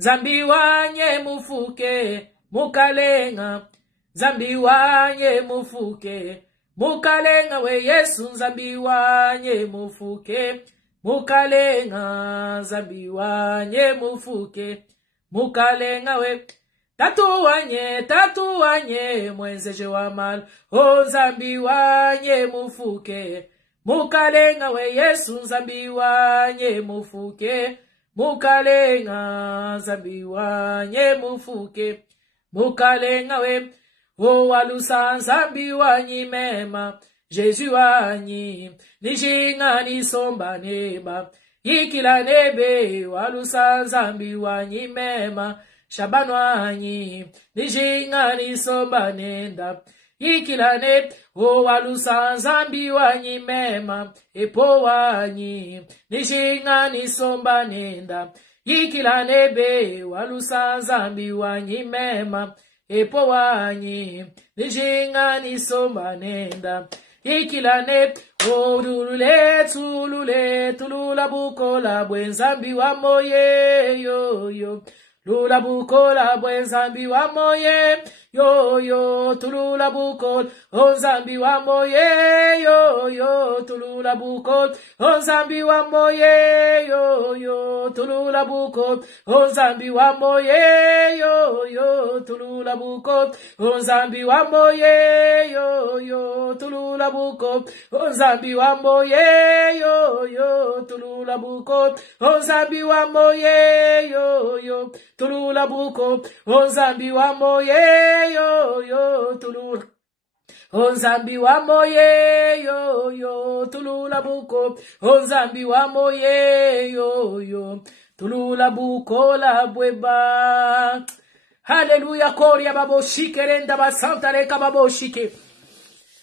Zambi wanye mufuke, mukalenga. Zambi wanye mufuke, mukalenga we Yesu. Zambi wanye mufuke, mukalenga. Zambi wanye mufuke, mukalenga we. Tatu wanye, mwenzeje wa mal. O zambi wanye mufuke, mukalenga we Yesu. Zambi wanye mufuke, mukalenga. Zambi wanye mufuke, mukalenga we. O walusa zambi wanyi mema. Jésus wanyi nishinga nisomba neba. Ikila nebe walusa zambi wanyi mema. Shaban wanyi nishinga nisomba nenda. Ikila nebe o walusa zambi wanyi mema. Epo wanyi nishinga nisomba nenda. Ikila nebe walusa zambi wanyi mema. Epo wanyi nishinga nisomba nenda. Ikila nebe o tulule tulula bukola bwenzambi wa moye yo yo. Lula bukola bwenzambi wa moye yo yo. Tulula bukola onzambi wa moye yo yo. Tulula bukola onzambi wa moye yo yo. Tulula bukola onzambi wa moye yo yo. Tulula bukola onzambi wa moye yo yo. Tulula bukola onzambi wa moye yo yo. Tulula bukola onzambi wa moye yo yo. Tulula buko, onzambi wa moye yo yo. Tulula onzambi wa moye yo yo. Tulula buko, onzambi wa moye yo yo. Tulula buko la bweba. Hallelujah. Koria baboshike renda ba santa reka baboshike.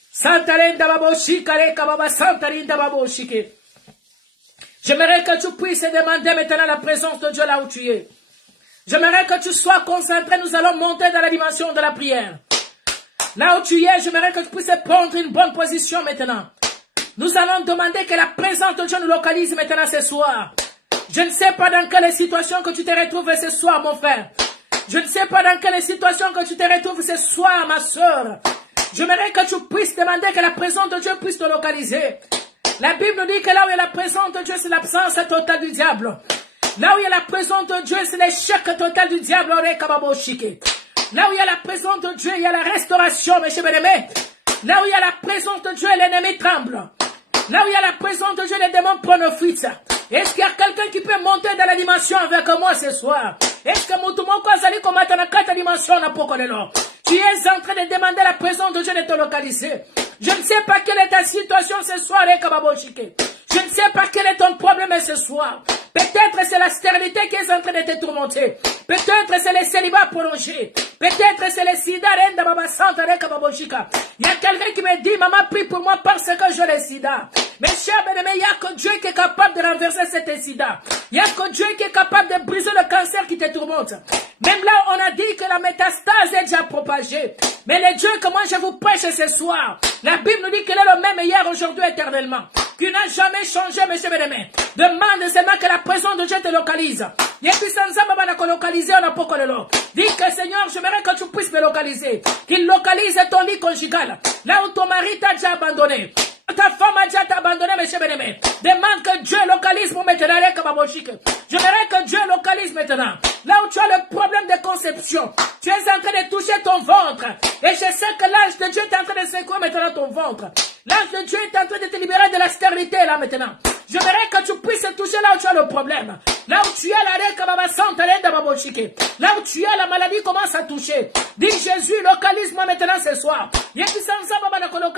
Santa renda baboshike reka baba santa renda baboshike. J'aimerais que tu puisses demander maintenant la présence de Dieu là où tu es. J'aimerais que tu sois concentré. Nous allons monter dans la dimension de la prière. Là où tu es, j'aimerais que tu puisses prendre une bonne position maintenant. Nous allons demander que la présence de Dieu nous localise maintenant ce soir. Je ne sais pas dans quelle situation que tu te retrouves ce soir, mon frère. Je ne sais pas dans quelle situation que tu te retrouves ce soir, ma soeur. J'aimerais que tu puisses demander que la présence de Dieu puisse te localiser. La Bible dit que là où il y a la présence de Dieu, c'est l'absence totale du diable. Là où il y a la présence de Dieu, c'est l'échec total du diable. Là où il y a la présence de Dieu, il y a la restauration, mes chers bien-aimés. Là où il y a la présence de Dieu, l'ennemi tremble. Là où il y a la présence de Dieu, les démons prennent fuite. Est-ce qu'il y a quelqu'un qui peut monter dans la dimension avec moi ce soir? Est-ce que Moutoumoko Azali combattre dans 4 dimensions n'a pas connu? Tu es en train de demander la présence de Dieu de te localiser. Je ne sais pas quelle est ta situation ce soir, Kababochike. Je ne sais pas quel est ton problème ce soir. Peut-être c'est la stérilité qui est en train de te tourmenter. Peut-être c'est le célibat prolongé. Peut-être c'est le sida. Il y a quelqu'un qui me dit, maman, prie pour moi parce que j'ai le sida. Mais cher bien-aimé, il n'y a que Dieu qui est capable de renverser cet sida. Il n'y a que Dieu qui est capable de briser le cancer qui te tourmente. Même là, on a dit que la métastase est déjà propagée. Mais le Dieu que moi je vous prêche ce soir, la Bible nous dit qu'il est le même hier, aujourd'hui, éternellement. Qui n'a jamais changé, monsieur bien-aimé. Demande seulement que la présence de Dieu te localise. Et puis sans ça, maman n'a localisé, on n'a pas qu'on le lot. Dis que Seigneur, j'aimerais que tu puisses me localiser. Qu'il localise ton lit conjugal. Là où ton mari t'a déjà abandonné. Ta femme a déjà abandonné, monsieur bien-aimé. Demande que Dieu localise pour maintenant les Kababochik. J'aimerais que Dieu localise maintenant. Là où tu as le problème de conception. Tu es en train de toucher ton ventre. Et je sais que l'ange de Dieu est en train de secouer maintenant ton ventre. L'ange de Dieu est en train de te libérer de la stérilité là maintenant. J'aimerais que tu puisses toucher là où tu as le problème. Là où tu as là où tu as la maladie commence à toucher. Dis Jésus, localise-moi maintenant ce soir. Là où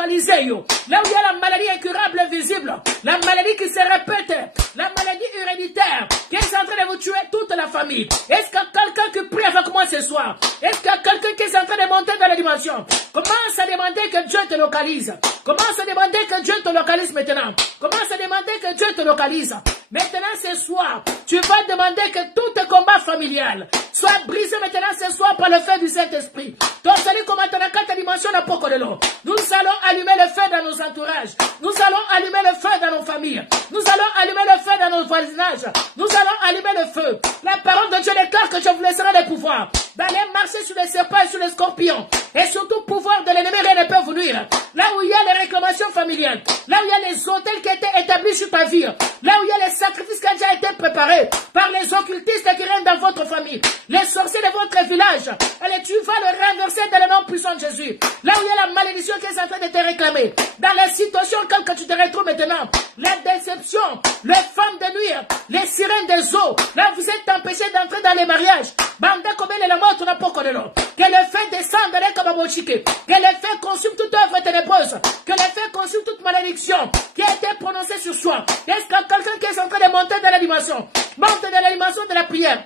il y a la maladie incurable visible. La maladie qui se répète. La maladie héréditaire. Qui est en train de vous tuer toute la famille. Est-ce qu'il y a quelqu'un qui prie avec moi ce soir? Est-ce qu'il y a quelqu'un qui est en train de monter dans la dimension? Commence à demander que Dieu te localise. Commence à demander que Dieu te localise maintenant. Commence à demander que Dieu te localise. Maintenant ce soir, tu vas demander que tout tes combats familial soit brisé maintenant ce soir par le feu du Saint-Esprit. Ton salut comme dans la 4 dimensions n'a pas de l'eau. Nous allons allumer le feu dans nos entourages. Nous allons allumer le feu dans nos familles. Nous allons allumer le feu dans nos voisinages. Nous allons allumer le feu. La parole de Dieu déclare que je vous laisserai le pouvoir d'aller marcher sur les serpents et sur les scorpions. Et surtout pouvoir de l'ennemi, rien ne peut vous nuire. Là où il y a les réclamations familiales, là où il y a les hôtels qui étaient établis sur ta vie, là où il y a les sacrifices qui ont déjà été préparés par les occultistes qui règnent dans votre famille, les sorciers de votre village, allez, tu vas le renverser dans le nom puissant de Jésus. Là où il y a la malédiction qui est en train de te réclamer, dans la situation quand tu te retrouves maintenant, la déception, les femmes de nuit, les sirènes des eaux, là vous êtes empêchés d'entrer dans les mariages, banda comme la mort, tu n'as pas connu l'eau. Que le fait descende avec Kababochike, que le fait consume toute œuvre ténébreuse, que le fait consume toute malédiction qui a été prononcée sur soi. Est-ce qu'il y a quelqu'un qui est en train de monter dans la dimension? Monte dans la dimension de la prière.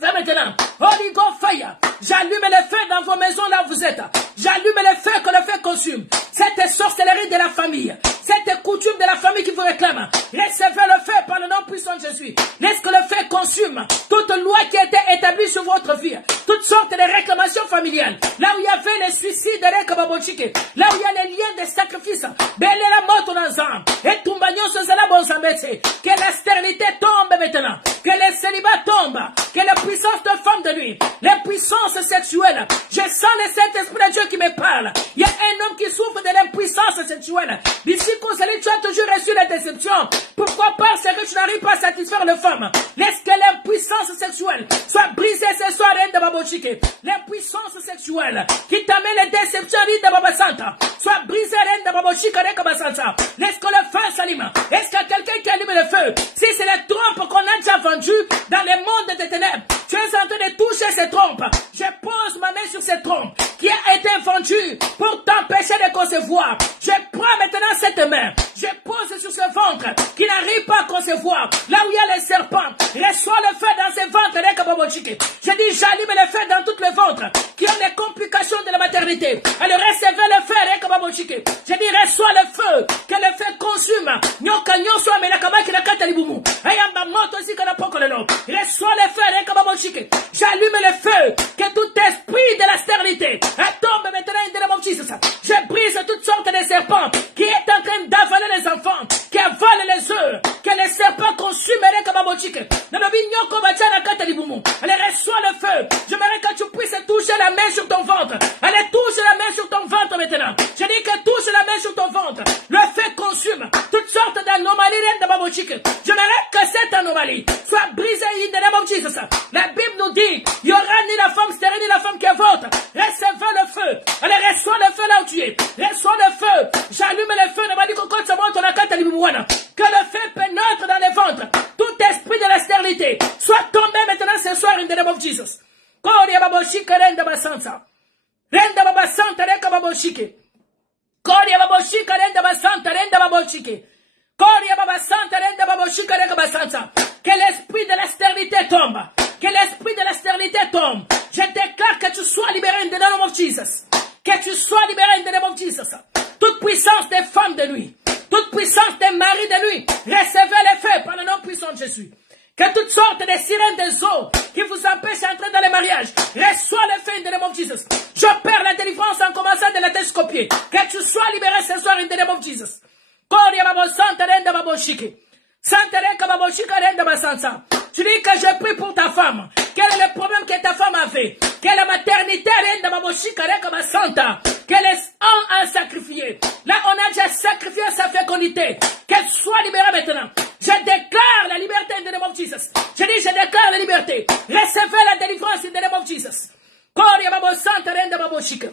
Ça maintenant, Holy Ghost Fire, j'allume le feu dans vos maisons là où vous êtes. J'allume le feu que le feu consume. Cette sorcellerie de la famille, cette coutume de la famille qui vous réclame, recevez le feu par le nom puissant de Jésus. Laisse que le feu consume toute loi qui a été établie sur votre vie, toutes sortes de réclamations familiales. Là où il y avait les suicides de l'Ekababochike, là où il y a les liens de sacrifice, belé la mort en ensemble, et Tumbagnon se zala bon s'embêter. Que la stérilité tombe maintenant, que le célibat tombe, que la puissance de femme de nuit, les puissances sexuelles. Je sens le Saint-Esprit de Dieu qui me parle. Il y a un homme qui souffre de l'impuissance sexuelle. D'ici qu'on s'allie, tu as toujours reçu la déception. Pourquoi parce que tu n'arrives pas à satisfaire les femmes? Laisse que l'impuissance sexuelle soit brisée ce soir, reine de Babochike. L'impuissance sexuelle qui t'amène les déceptions, reine de Babasanta, soit brisée, reine de Babochike, reine de Babasanta. Laisse que le feu s'allume. Est-ce qu'il y a quelqu'un qui allume le feu? Si c'est les trompes qu'on a déjà vendues dans les mondes des ténèbres, tu es en train de toucher ces trompes. Je pose ma main sur cette trompe qui a été vendue pour t'empêcher de concevoir. Je prends maintenant cette main. Je pose sur ce ventre qui n'arrive pas à concevoir. Là où il y a les serpents, reçois le feu dans ces ventres. Je dis, j'allume le feu dans tous les ventres qui ont des complications de la maternité. Alors recevez le feu. Je dis, reçois le feu. Que le feu consume. Reçois le feu. J'allume le feu. Que tout esprit de la stérilité tombe maintenant in the name of Jesus. Je brise toutes sortes de serpents qui est en train d'avaler les enfants, qui avalent les œufs, que les serpents consument les kababochik. Allez, reçois le feu. J'aimerais que tu puisses toucher la main sur ton ventre. Allez, touche la main sur ton ventre maintenant. Je dis que touche la main sur ton ventre. Le feu consume toutes sortes d'anomalies de babochik. J'aimerais que cette anomalie soit brisée in the name of Jesus. La Bible nous dit, il n'y aura ni la femme stérile ni la femme qui est vôtre. Recevez le feu. Allez, reçois le feu là où tu es. Reçois le feu. J'allume le feu. Que le feu pénètre dans les ventres. infidélité soit tombé maintenant ce soir in the name of Jesus. Koria baboshika renda basanta. Renda babasanta reka baboshike. Koria baboshika renda basanta renda baboshike. Koria babasanta renda baboshika reka basanta. Que l'esprit de la stérilité tombe. Que l'esprit de la stérilité tombe. Je déclare que tu sois libéré in the name of Jesus. Que tu sois libéré in the name of Jesus. Toute puissance des femmes de nuit. Toute puissance des maris de nuit. Recevez les feux par le nom puissant de Jésus. Que toutes sortes de sirènes des eaux qui vous empêchent d'entrer dans les mariages, reçois le feu in the name of Jesus. J'opère la délivrance en commençant de la télescopie. Que tu sois libéré ce soir in the name of Jesus. Koria babo santa renda babo shiki. Santa reka babo shika renda basansa. Tu dis que je prie pour ta femme. Quel est le problème que ta femme avait? Que la maternité renda babo shika reka basanta. Qu'elle est en sacrifié. Là, on a déjà sacrifié sa fécondité. Qu'elle soit libérée maintenant. Je déclare la liberté in the name of Jesus. Je dis, je déclare la liberté. Recevez la délivrance in the name of Jesus. Koria babo santa renda babo shika.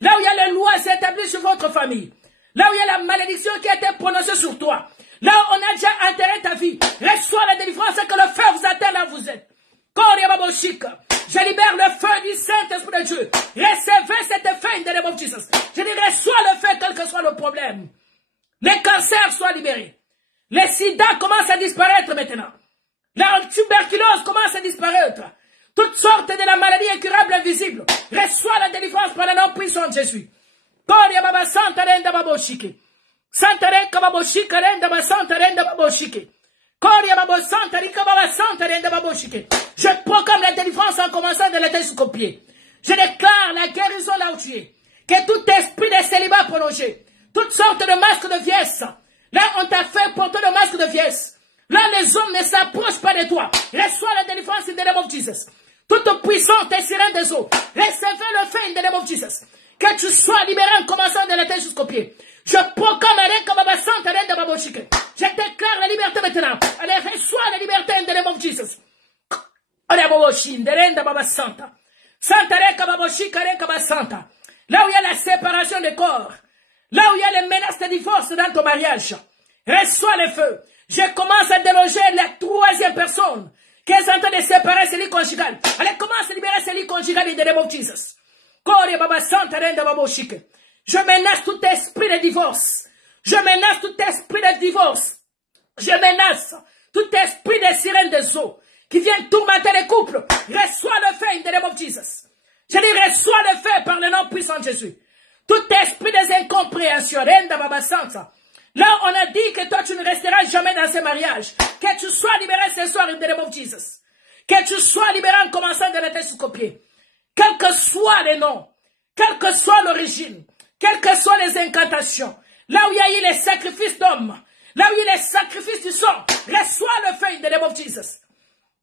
Là où il y a les lois établies sur votre famille. Là où il y a la malédiction qui a été prononcée sur toi. Là où on a déjà enterré ta vie. Reçois la délivrance et que le feu vous atteigne là où vous êtes. Koria babo shika. Je libère le feu du Saint-Esprit de Dieu. Recevez cette feu in the name of Jesus. Je dis, reçois le feu quel que soit le problème. Les cancers soient libérés. Les sida commencent à disparaître maintenant. La tuberculose commence à disparaître. Toutes sortes de la maladie incurable invisible. Reçois la délivrance par le nom puissant de Jésus. Koria baba santa renda babo shike. Santa reka babo shika renda baba santa renda babo shike. Koria babo santa rika baba santa renda babo shike. Je proclame la délivrance en commençant de la télescopie. Je déclare la guérison là où tu es. Que tout esprit de célibat prolongé, toutes sortes de masques de vieillesse, là on t'a fait porter le masque de vieillesse. Là les hommes ne s'approchent pas de toi. Reçois la délivrance in the name of Jesus. Toute puissance des sirènes des eaux. Recevez le feu in the name of Jesus. Que tu sois libéré en commençant de la tête jusqu'au pied. Je proclame je déclare la liberté maintenant. Allez, reçois la liberté in the name of Jesus. Allez, là où il y a la séparation des corps, là où il y a les menaces de divorce dans ton mariage, reçois le feu. Je commence à déloger la troisième personne qui est en train de séparer ses lits conjugales. Allez, commence à libérer ses lits conjugales in the name of Jesus. Je menace tout esprit de divorce. Je menace tout esprit de divorce. Je menace tout esprit de sirène des eaux qui viennent tourmenter les couples. Reçois le feu in the name of Jesus. Je dis, reçois le feu par le nom puissant de Jésus. Tout esprit des incompréhensions. Là, on a dit que toi, tu ne resteras jamais dans ce mariage. Que tu sois libéré ce soir in the name of Jesus. Que tu sois libéré en commençant de la tête jusqu'au pied. Quel que soit le nom, quelle que soit l'origine, quelles que soient les incantations, là où il y a eu les sacrifices d'hommes, là où il y a eu les sacrifices du sang, reçois le feu in the name of Jesus.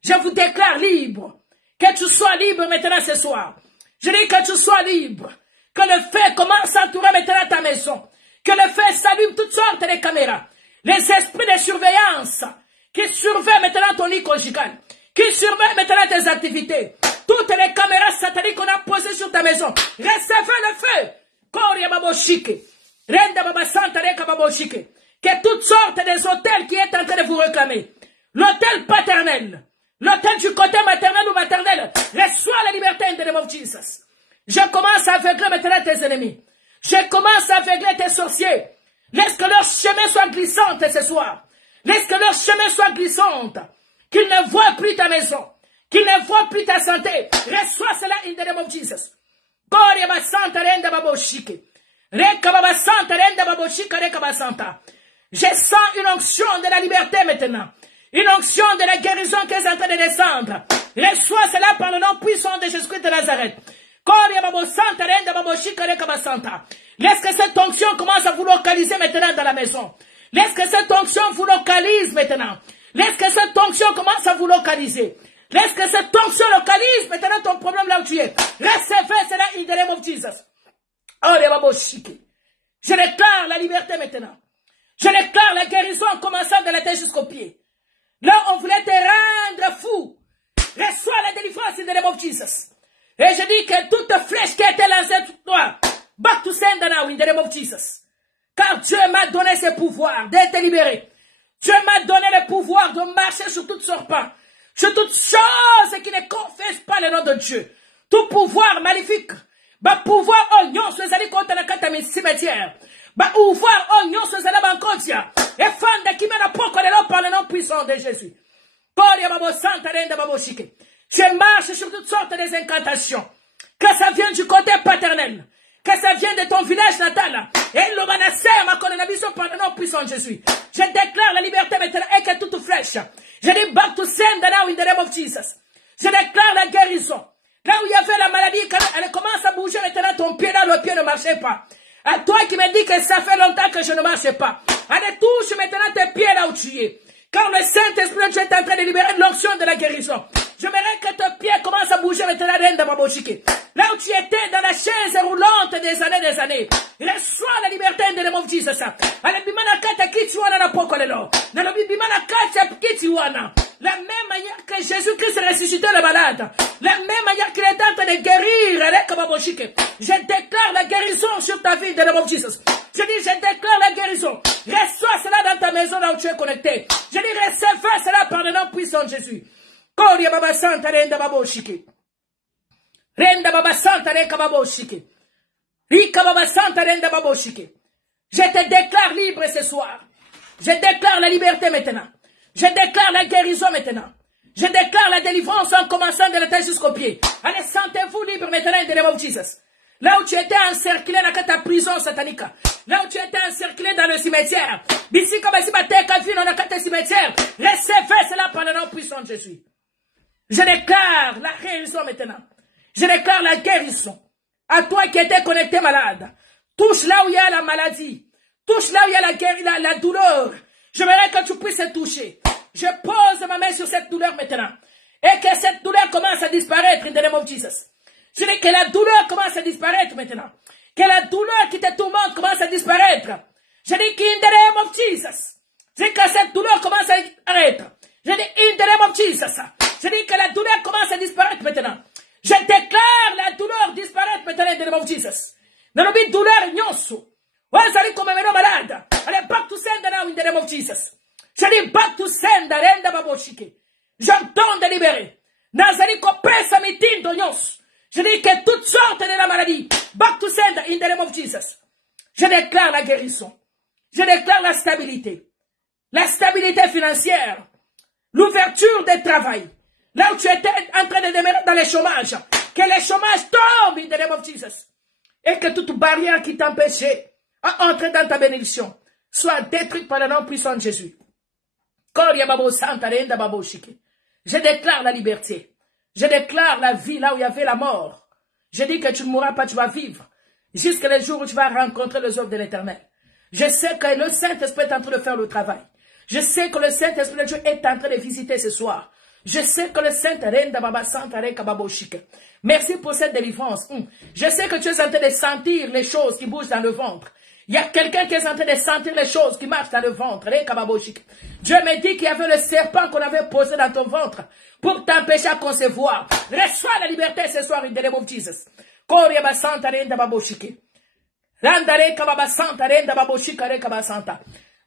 Je vous déclare libre. Que tu sois libre maintenant ce soir. Je dis que tu sois libre. Que le feu commence à entourer maintenant ta maison. Que le feu s'allume toutes sortes de caméras. Les esprits de surveillance qui surveillent maintenant ton lit conjugal. Qui surveillent maintenant tes activités. Toutes les caméras sataniques qu'on a posées sur ta maison. Recevez le feu. Koria baboshike. Renda babasanta reka baboshike. Que toutes sortes des hôtels qui est en train de vous réclamer. L'hôtel paternel. L'hôtel du côté maternel ou maternel. Reçois la liberté in the name of Jesus. Je commence à aveugler maintenant tes ennemis. Je commence à aveugler tes sorciers. Laisse que leur chemin soit glissante ce soir. Laisse que leur chemin soit glissante. Qu'ils ne voient plus ta maison. Qu'ils ne voient plus ta santé. Reçois cela in the name of Jesus. Koria basanta renda baboshike. Reka babasanta renda baboshike reka basanta. Je sens une onction de la liberté maintenant. Une onction de la guérison qui est en train de descendre. Reçois cela par le nom puissant de Jésus-Christ de Nazareth. Laisse que cette onction commence à vous localiser maintenant dans la maison. Laisse que cette onction vous localise maintenant. Laisse que cette onction commence à vous localiser. Laisse que cette onction localise maintenant ton problème là où tu es. Recevez cela in the name of Jesus. Je déclare la liberté maintenant. Je déclare la guérison en commençant de la tête jusqu'au pied. Là, on voulait te rendre fou. Reçois la délivrance in the name of Jesus. Et je dis que toute flèche qui a été lancée sur toi, back to sender now in the name of Jesus. Car Dieu m'a donné ce pouvoir d'être libéré. Dieu m'a donné le pouvoir de marcher sur toute serpent, sur toute chose qui ne confesse pas le nom de Dieu. Tout pouvoir maléfique. Ba pouvoir oignon sur les alliés contre la carte cimetière. Ba pouvoir oignon sur les alliés bancotia. Et fanda qui mène à poko de l'eau par le nom puissant de Jésus. Je marche sur toutes sortes des incantations. Que ça vienne du côté paternel. Que ça vienne de ton village natal. Et l'obanasser ma colonisation par le nom puissant de Jésus. Je déclare la liberté maintenant et que toute flèche. Je dis back to send now in the name of Jesus. Je déclare la guérison. Là où il y avait la maladie, quand elle commence à bouger maintenant, ton pied là, le pied ne marchait pas. À toi qui me dis que ça fait longtemps que je ne marche pas. Allez, touche maintenant tes pieds là où tu es. Quand le Saint-Esprit de Dieu est en train de libérer l'onction de la guérison. J'aimerais que tes pieds commencent à bouger maintenant, reine de Baboshike. Là où tu étais dans la chaise roulante des années. Reçois la liberté de l'homme de Jesus. Allez, bimana kata kitiwana na pokolelo. Nalobi bimana kata kitiwana. La même manière que Jésus-Christ a ressuscité le malade. La même manière qu'il est en train de guérir. Je déclare la guérison sur ta vie de l'homme de Jesus. Je dis, je déclare la guérison. Reçois cela dans ta maison là où tu es connecté. Je dis, recevez cela par le nom puissant de Jésus. Koria Baba Santa Renda Baboshike. Renda Baba Santa Renda Baboshike. Rika Baba Santa Renda Baboshike. Je te déclare libre ce soir. Je déclare la liberté maintenant. Je déclare la guérison maintenant. Je déclare la délivrance en commençant de la tête jusqu'au pied. Allez, sentez-vous libre maintenant in the name of Jesus. Là où tu étais encerclé dans ta prison satanique. Là où tu étais encerclé dans le cimetière. D'ici comme si tu vu dans le cimetière. Recevez cela par le nom puissant de Jésus. Je déclare la guérison maintenant. Je déclare la guérison. À toi qui étais connecté malade. Touche là où il y a la maladie. Touche là où il y a la douleur. J'aimerais que tu puisses te toucher. Je pose ma main sur cette douleur maintenant. Et que cette douleur commence à disparaître in the name of Jesus. Je dis que la douleur commence à disparaître maintenant. Que la douleur qui te tourmente commence à disparaître. Je dis qu'in the name of Jesus. Je dis que cette douleur commence à disparaître. Je dis in the name of Jesus. Je dis que la douleur commence à disparaître maintenant. Je déclare la douleur disparaître maintenant in the name of Jesus. Non oublie douleur nyonso. Wazali comme un malade. Allez, back to sender now in the name of Jesus. Je dis back to sender, renda baboshike. J'entends de libérer. Nazali kopesa mitindo nyonso. Je dis que toutes sortes de la maladie. Back to sender in the name of Jesus. Je déclare la guérison. Je déclare la stabilité. La stabilité financière. L'ouverture des travail. Là où tu étais en train de demeurer dans le chômage. Que le chômage tombe in the name of Jesus. Et que toute barrière qui t'empêchait à entrer dans ta bénédiction soit détruite par le nom puissant de Jésus. Je déclare la liberté. Je déclare la vie là où il y avait la mort. Je dis que tu ne mourras pas, tu vas vivre. Jusqu'à le jour où tu vas rencontrer les œuvres de l'Éternel. Je sais que le Saint-Esprit est en train de faire le travail. Je sais que le Saint-Esprit de Dieu est en train de visiter ce soir. Je sais que le Saint-Esprit. Merci pour cette délivrance. Je sais que tu es en train de sentir les choses qui bougent dans le ventre. Il y a quelqu'un qui est en train de sentir les choses qui marchent dans le ventre. Dieu me dit qu'il y avait le serpent qu'on avait posé dans ton ventre pour t'empêcher à concevoir. Reçois la liberté ce soir in the name of Jesus.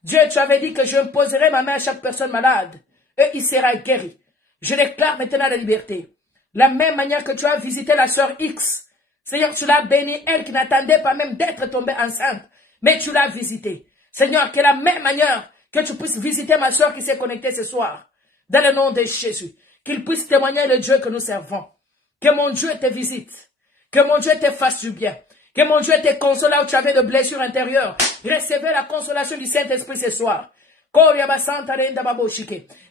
Dieu, tu avais dit que je poserai ma main à chaque personne malade et il sera guéri. Je déclare maintenant la liberté. La même manière que tu as visité la sœur X. Seigneur, tu l'as bénie, elle qui n'attendait pas même d'être tombée enceinte. Mais tu l'as visitée. Seigneur, que la même manière que tu puisses visiter ma sœur qui s'est connectée ce soir. Dans le nom de Jésus. Qu'il puisse témoigner le Dieu que nous servons. Que mon Dieu te visite. Que mon Dieu te fasse du bien. Que mon Dieu te console là où tu avais de blessures intérieures. Recevez la consolation du Saint-Esprit ce soir.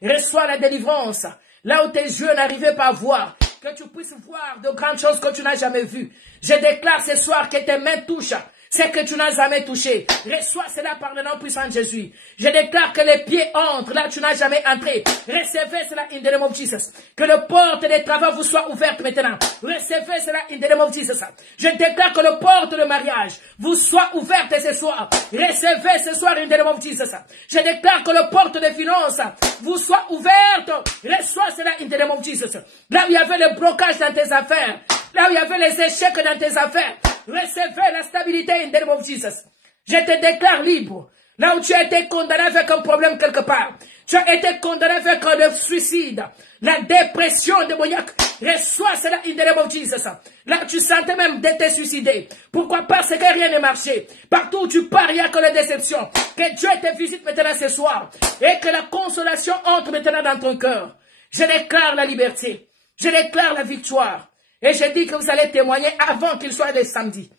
Reçois la délivrance. Là où tes yeux n'arrivaient pas à voir. Que tu puisses voir de grandes choses que tu n'as jamais vues. Je déclare ce soir que tes mains touchent ce que tu n'as jamais touché. Reçois cela par le nom puissant de Jésus. Je déclare que les pieds entrent là où tu n'as jamais entré. Recevez cela in the name of Jesus. Que le porte des travaux vous soit ouverte maintenant. Recevez cela in the name of Jesus. Je déclare que le porte de mariage vous soit ouverte ce soir. Recevez ce soir in the name of Jesus. Je déclare que le porte de finances vous soit ouverte. Reçois cela in the name of Jesus. Là où il y avait le blocage dans tes affaires. Là où il y avait les échecs dans tes affaires. Recevez la stabilité in the name of Jesus. Je te déclare libre. Là où tu as été condamné avec un problème quelque part. Tu as été condamné avec le suicide, la dépression démoniaque. Reçois cela in the name of Jesus. Là, tu sentais même d'être suicidé. Pourquoi? Parce que rien n'est marché. Partout où tu pars, il n'y a que la déception. Que Dieu te visite maintenant ce soir. Et que la consolation entre maintenant dans ton cœur. Je déclare la liberté. Je déclare la victoire. Et je dis que vous allez témoigner avant qu'il soit le samedi.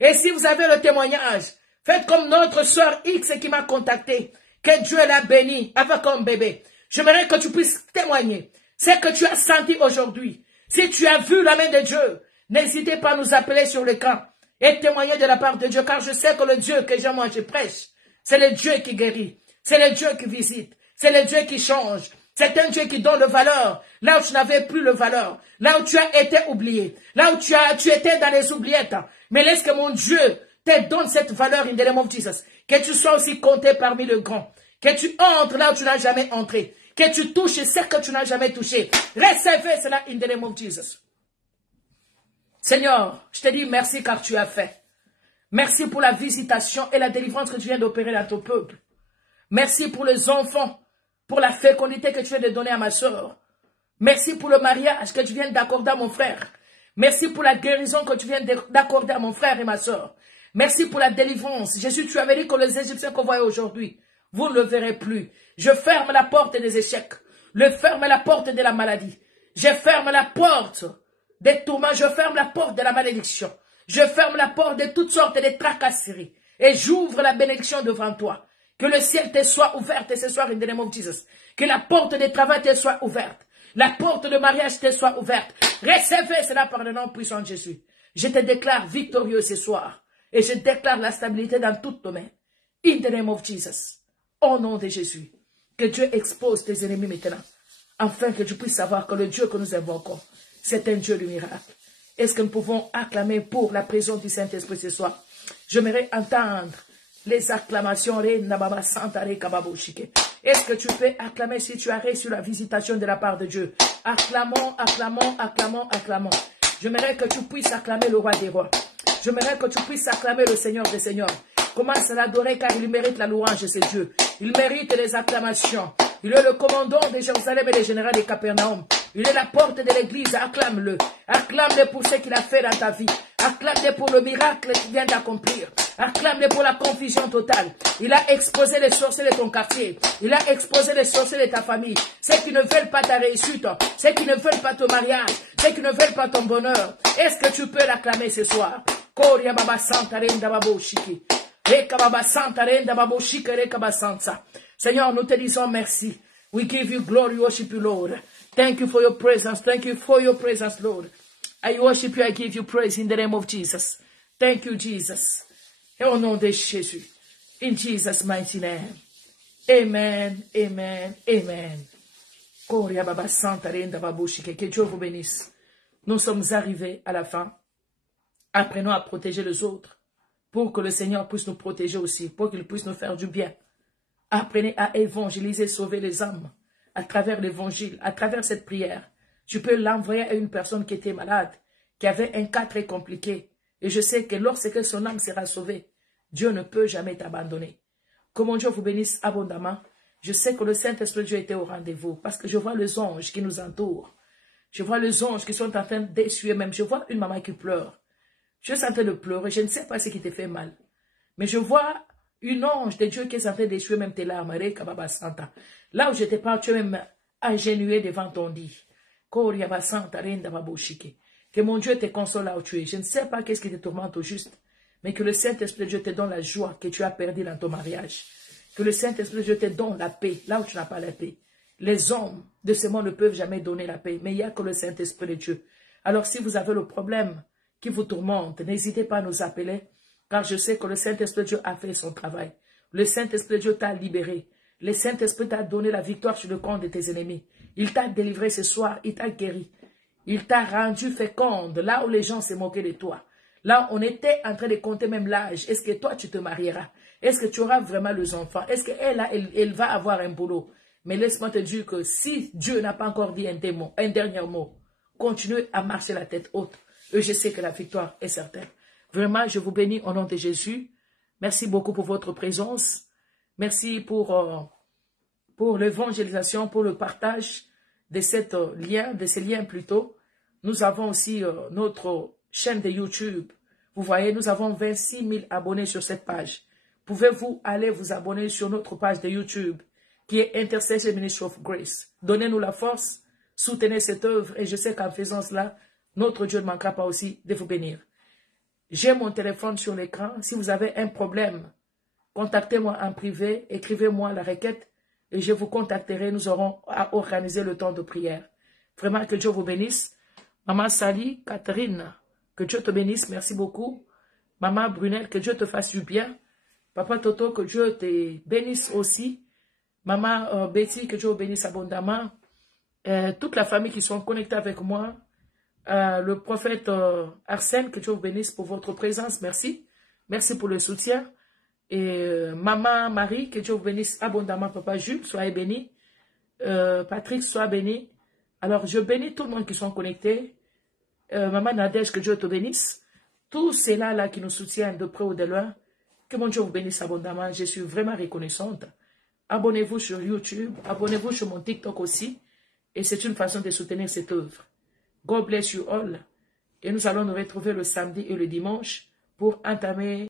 Et si vous avez le témoignage, faites comme notre sœur X qui m'a contacté. Que Dieu l'a béni avec un bébé. J'aimerais que tu puisses témoigner. C'est que tu as senti aujourd'hui. Si tu as vu la main de Dieu, n'hésitez pas à nous appeler sur le camp et témoigner de la part de Dieu. Car je sais que le Dieu que je prêche, c'est le Dieu qui guérit. C'est le Dieu qui visite. C'est le Dieu qui change. C'est un Dieu qui donne de valeur là où tu n'avais plus de valeur. Là où tu as été oublié. Là où tu étais dans les oubliettes. Mais laisse que mon Dieu te donne cette valeur in the name of Jesus. Que tu sois aussi compté parmi les grands. Que tu entres là où tu n'as jamais entré. Que tu touches ce que tu n'as jamais touché. Recevez cela in the name of Jesus. Seigneur, je te dis merci car tu as fait. Merci pour la visitation et la délivrance que tu viens d'opérer dans ton peuple. Merci pour les enfants, pour la fécondité que tu viens de donner à ma soeur. Merci pour le mariage que tu viens d'accorder à mon frère. Merci pour la guérison que tu viens d'accorder à mon frère et ma soeur. Merci pour la délivrance. Jésus, tu avais dit que les Égyptiens qu'on voit aujourd'hui, vous ne le verrez plus. Je ferme la porte des échecs. Je ferme la porte de la maladie. Je ferme la porte des tourments. Je ferme la porte de la malédiction. Je ferme la porte de toutes sortes de tracasseries. Et j'ouvre la bénédiction devant toi. Que le ciel te soit ouvert ce soir in the name of Jesus. Que la porte de travail te soit ouverte. La porte de mariage te soit ouverte. Recevez cela par le nom puissant de Jésus. Je te déclare victorieux ce soir. Et je déclare la stabilité dans tout domaine. In the name of Jesus. Au nom de Jésus. Que Dieu expose tes ennemis maintenant. Afin que tu puisses savoir que le Dieu que nous invoquons, c'est un Dieu du miracle. Est-ce que nous pouvons acclamer pour la présence du Saint-Esprit ce soir? J'aimerais entendre les acclamations. Est-ce que tu peux acclamer si tu as reçu la visitation de la part de Dieu? Acclamons, acclamons, acclamons, acclamons. J'aimerais que tu puisses acclamer le roi des rois. J'aimerais que tu puisses acclamer le Seigneur des seigneurs. Commence à l'adorer car il mérite la louange de ses dieux. Il mérite les acclamations. Il est le commandant de Jérusalem et le général de Capernaum. Il est la porte de l'église. Acclame-le. Acclame-le pour ce qu'il a fait dans ta vie. Acclame-le pour le miracle qu'il vient d'accomplir. Acclame-le pour la confusion totale. Il a exposé les sorciers de ton quartier. Il a exposé les sorciers de ta famille. Ceux qui ne veulent pas ta réussite. Ceux qui ne veulent pas ton mariage. Ceux qui ne veulent pas ton bonheur. Est-ce que tu peux l'acclamer ce soir? Koria Baba Santa Renda Babo Shiki. Seigneur, nous te disons merci. We give you glory, worship you, Lord. Thank you for your presence. Thank you for your presence, Lord. I worship you, I give you praise in the name of Jesus. Thank you, Jesus. Et au nom de Jésus. In Jesus' mighty name. Amen, amen, amen. Que Dieu vous bénisse. Nous sommes arrivés à la fin. Apprenons à protéger les autres. Pour que le Seigneur puisse nous protéger aussi, pour qu'il puisse nous faire du bien. Apprenez à évangéliser, sauver les âmes à travers l'évangile, à travers cette prière. Tu peux l'envoyer à une personne qui était malade, qui avait un cas très compliqué. Et je sais que lorsque son âme sera sauvée, Dieu ne peut jamais t'abandonner. Que mon Dieu vous bénisse abondamment. Je sais que le Saint-Esprit de Dieu était au rendez-vous parce que je vois les anges qui nous entourent. Je vois les anges qui sont en train d'essuyer même. Je vois une maman qui pleure. Je suis en train de pleurer, je ne sais pas ce qui te fait mal. Mais je vois une ange de Dieu qui est en train d'essuyer même tes larmes. Là où je te parle, tu es même agenouillé devant ton lit. Que mon Dieu te console là où tu es. Je ne sais pas qu'est-ce qui te tourmente au juste. Mais que le Saint-Esprit de Dieu te donne la joie que tu as perdue dans ton mariage. Que le Saint-Esprit de Dieu te donne la paix là où tu n'as pas la paix. Les hommes de ce monde ne peuvent jamais donner la paix. Mais il n'y a que le Saint-Esprit de Dieu. Alors si vous avez le problème qui vous tourmente, n'hésitez pas à nous appeler, car je sais que le Saint-Esprit de Dieu a fait son travail. Le Saint-Esprit de Dieu t'a libéré. Le Saint-Esprit t'a donné la victoire sur le compte de tes ennemis. Il t'a délivré ce soir, il t'a guéri. Il t'a rendu féconde, là où les gens se moquaient de toi. Là, on était en train de compter même l'âge. Est-ce que toi, tu te marieras? Est-ce que tu auras vraiment les enfants? Est-ce qu'elle va avoir un boulot? Mais laisse-moi te dire que si Dieu n'a pas encore dit un dernier mot, continue à marcher la tête haute. Et je sais que la victoire est certaine. Vraiment, je vous bénis au nom de Jésus. Merci beaucoup pour votre présence. Merci pour pour l'évangélisation, pour le partage de ces liens plutôt. Nous avons aussi notre chaîne de YouTube. Vous voyez, nous avons 26 000 abonnés sur cette page. Pouvez-vous aller vous abonner sur notre page de YouTube qui est Intercession Ministry of Grace. Donnez-nous la force, soutenez cette œuvre et je sais qu'en faisant cela, notre Dieu ne manquera pas aussi de vous bénir. J'ai mon téléphone sur l'écran. Si vous avez un problème, contactez-moi en privé, écrivez-moi la requête et je vous contacterai. Nous aurons à organiser le temps de prière. Vraiment, que Dieu vous bénisse. Maman Sally, Catherine, que Dieu te bénisse. Merci beaucoup. Maman Brunel, que Dieu te fasse du bien. Papa Toto, que Dieu te bénisse aussi. Maman Betty, que Dieu vous bénisse abondamment. Toute la famille qui sont connectés avec moi. Le prophète Arsène, que Dieu vous bénisse pour votre présence. Merci. Merci pour le soutien. Et Maman Marie, que Dieu vous bénisse abondamment. Papa Jules, soyez béni. Patrick, sois béni. Alors, je bénis tout le monde qui sont connectés. Maman Nadège, que Dieu te bénisse. Tous ceux-là qui nous soutiennent de près ou de loin, que mon Dieu vous bénisse abondamment. Je suis vraiment reconnaissante. Abonnez-vous sur YouTube, abonnez-vous sur mon TikTok aussi. Et c'est une façon de soutenir cette œuvre. God bless you all. Et nous allons nous retrouver le samedi et le dimanche pour entamer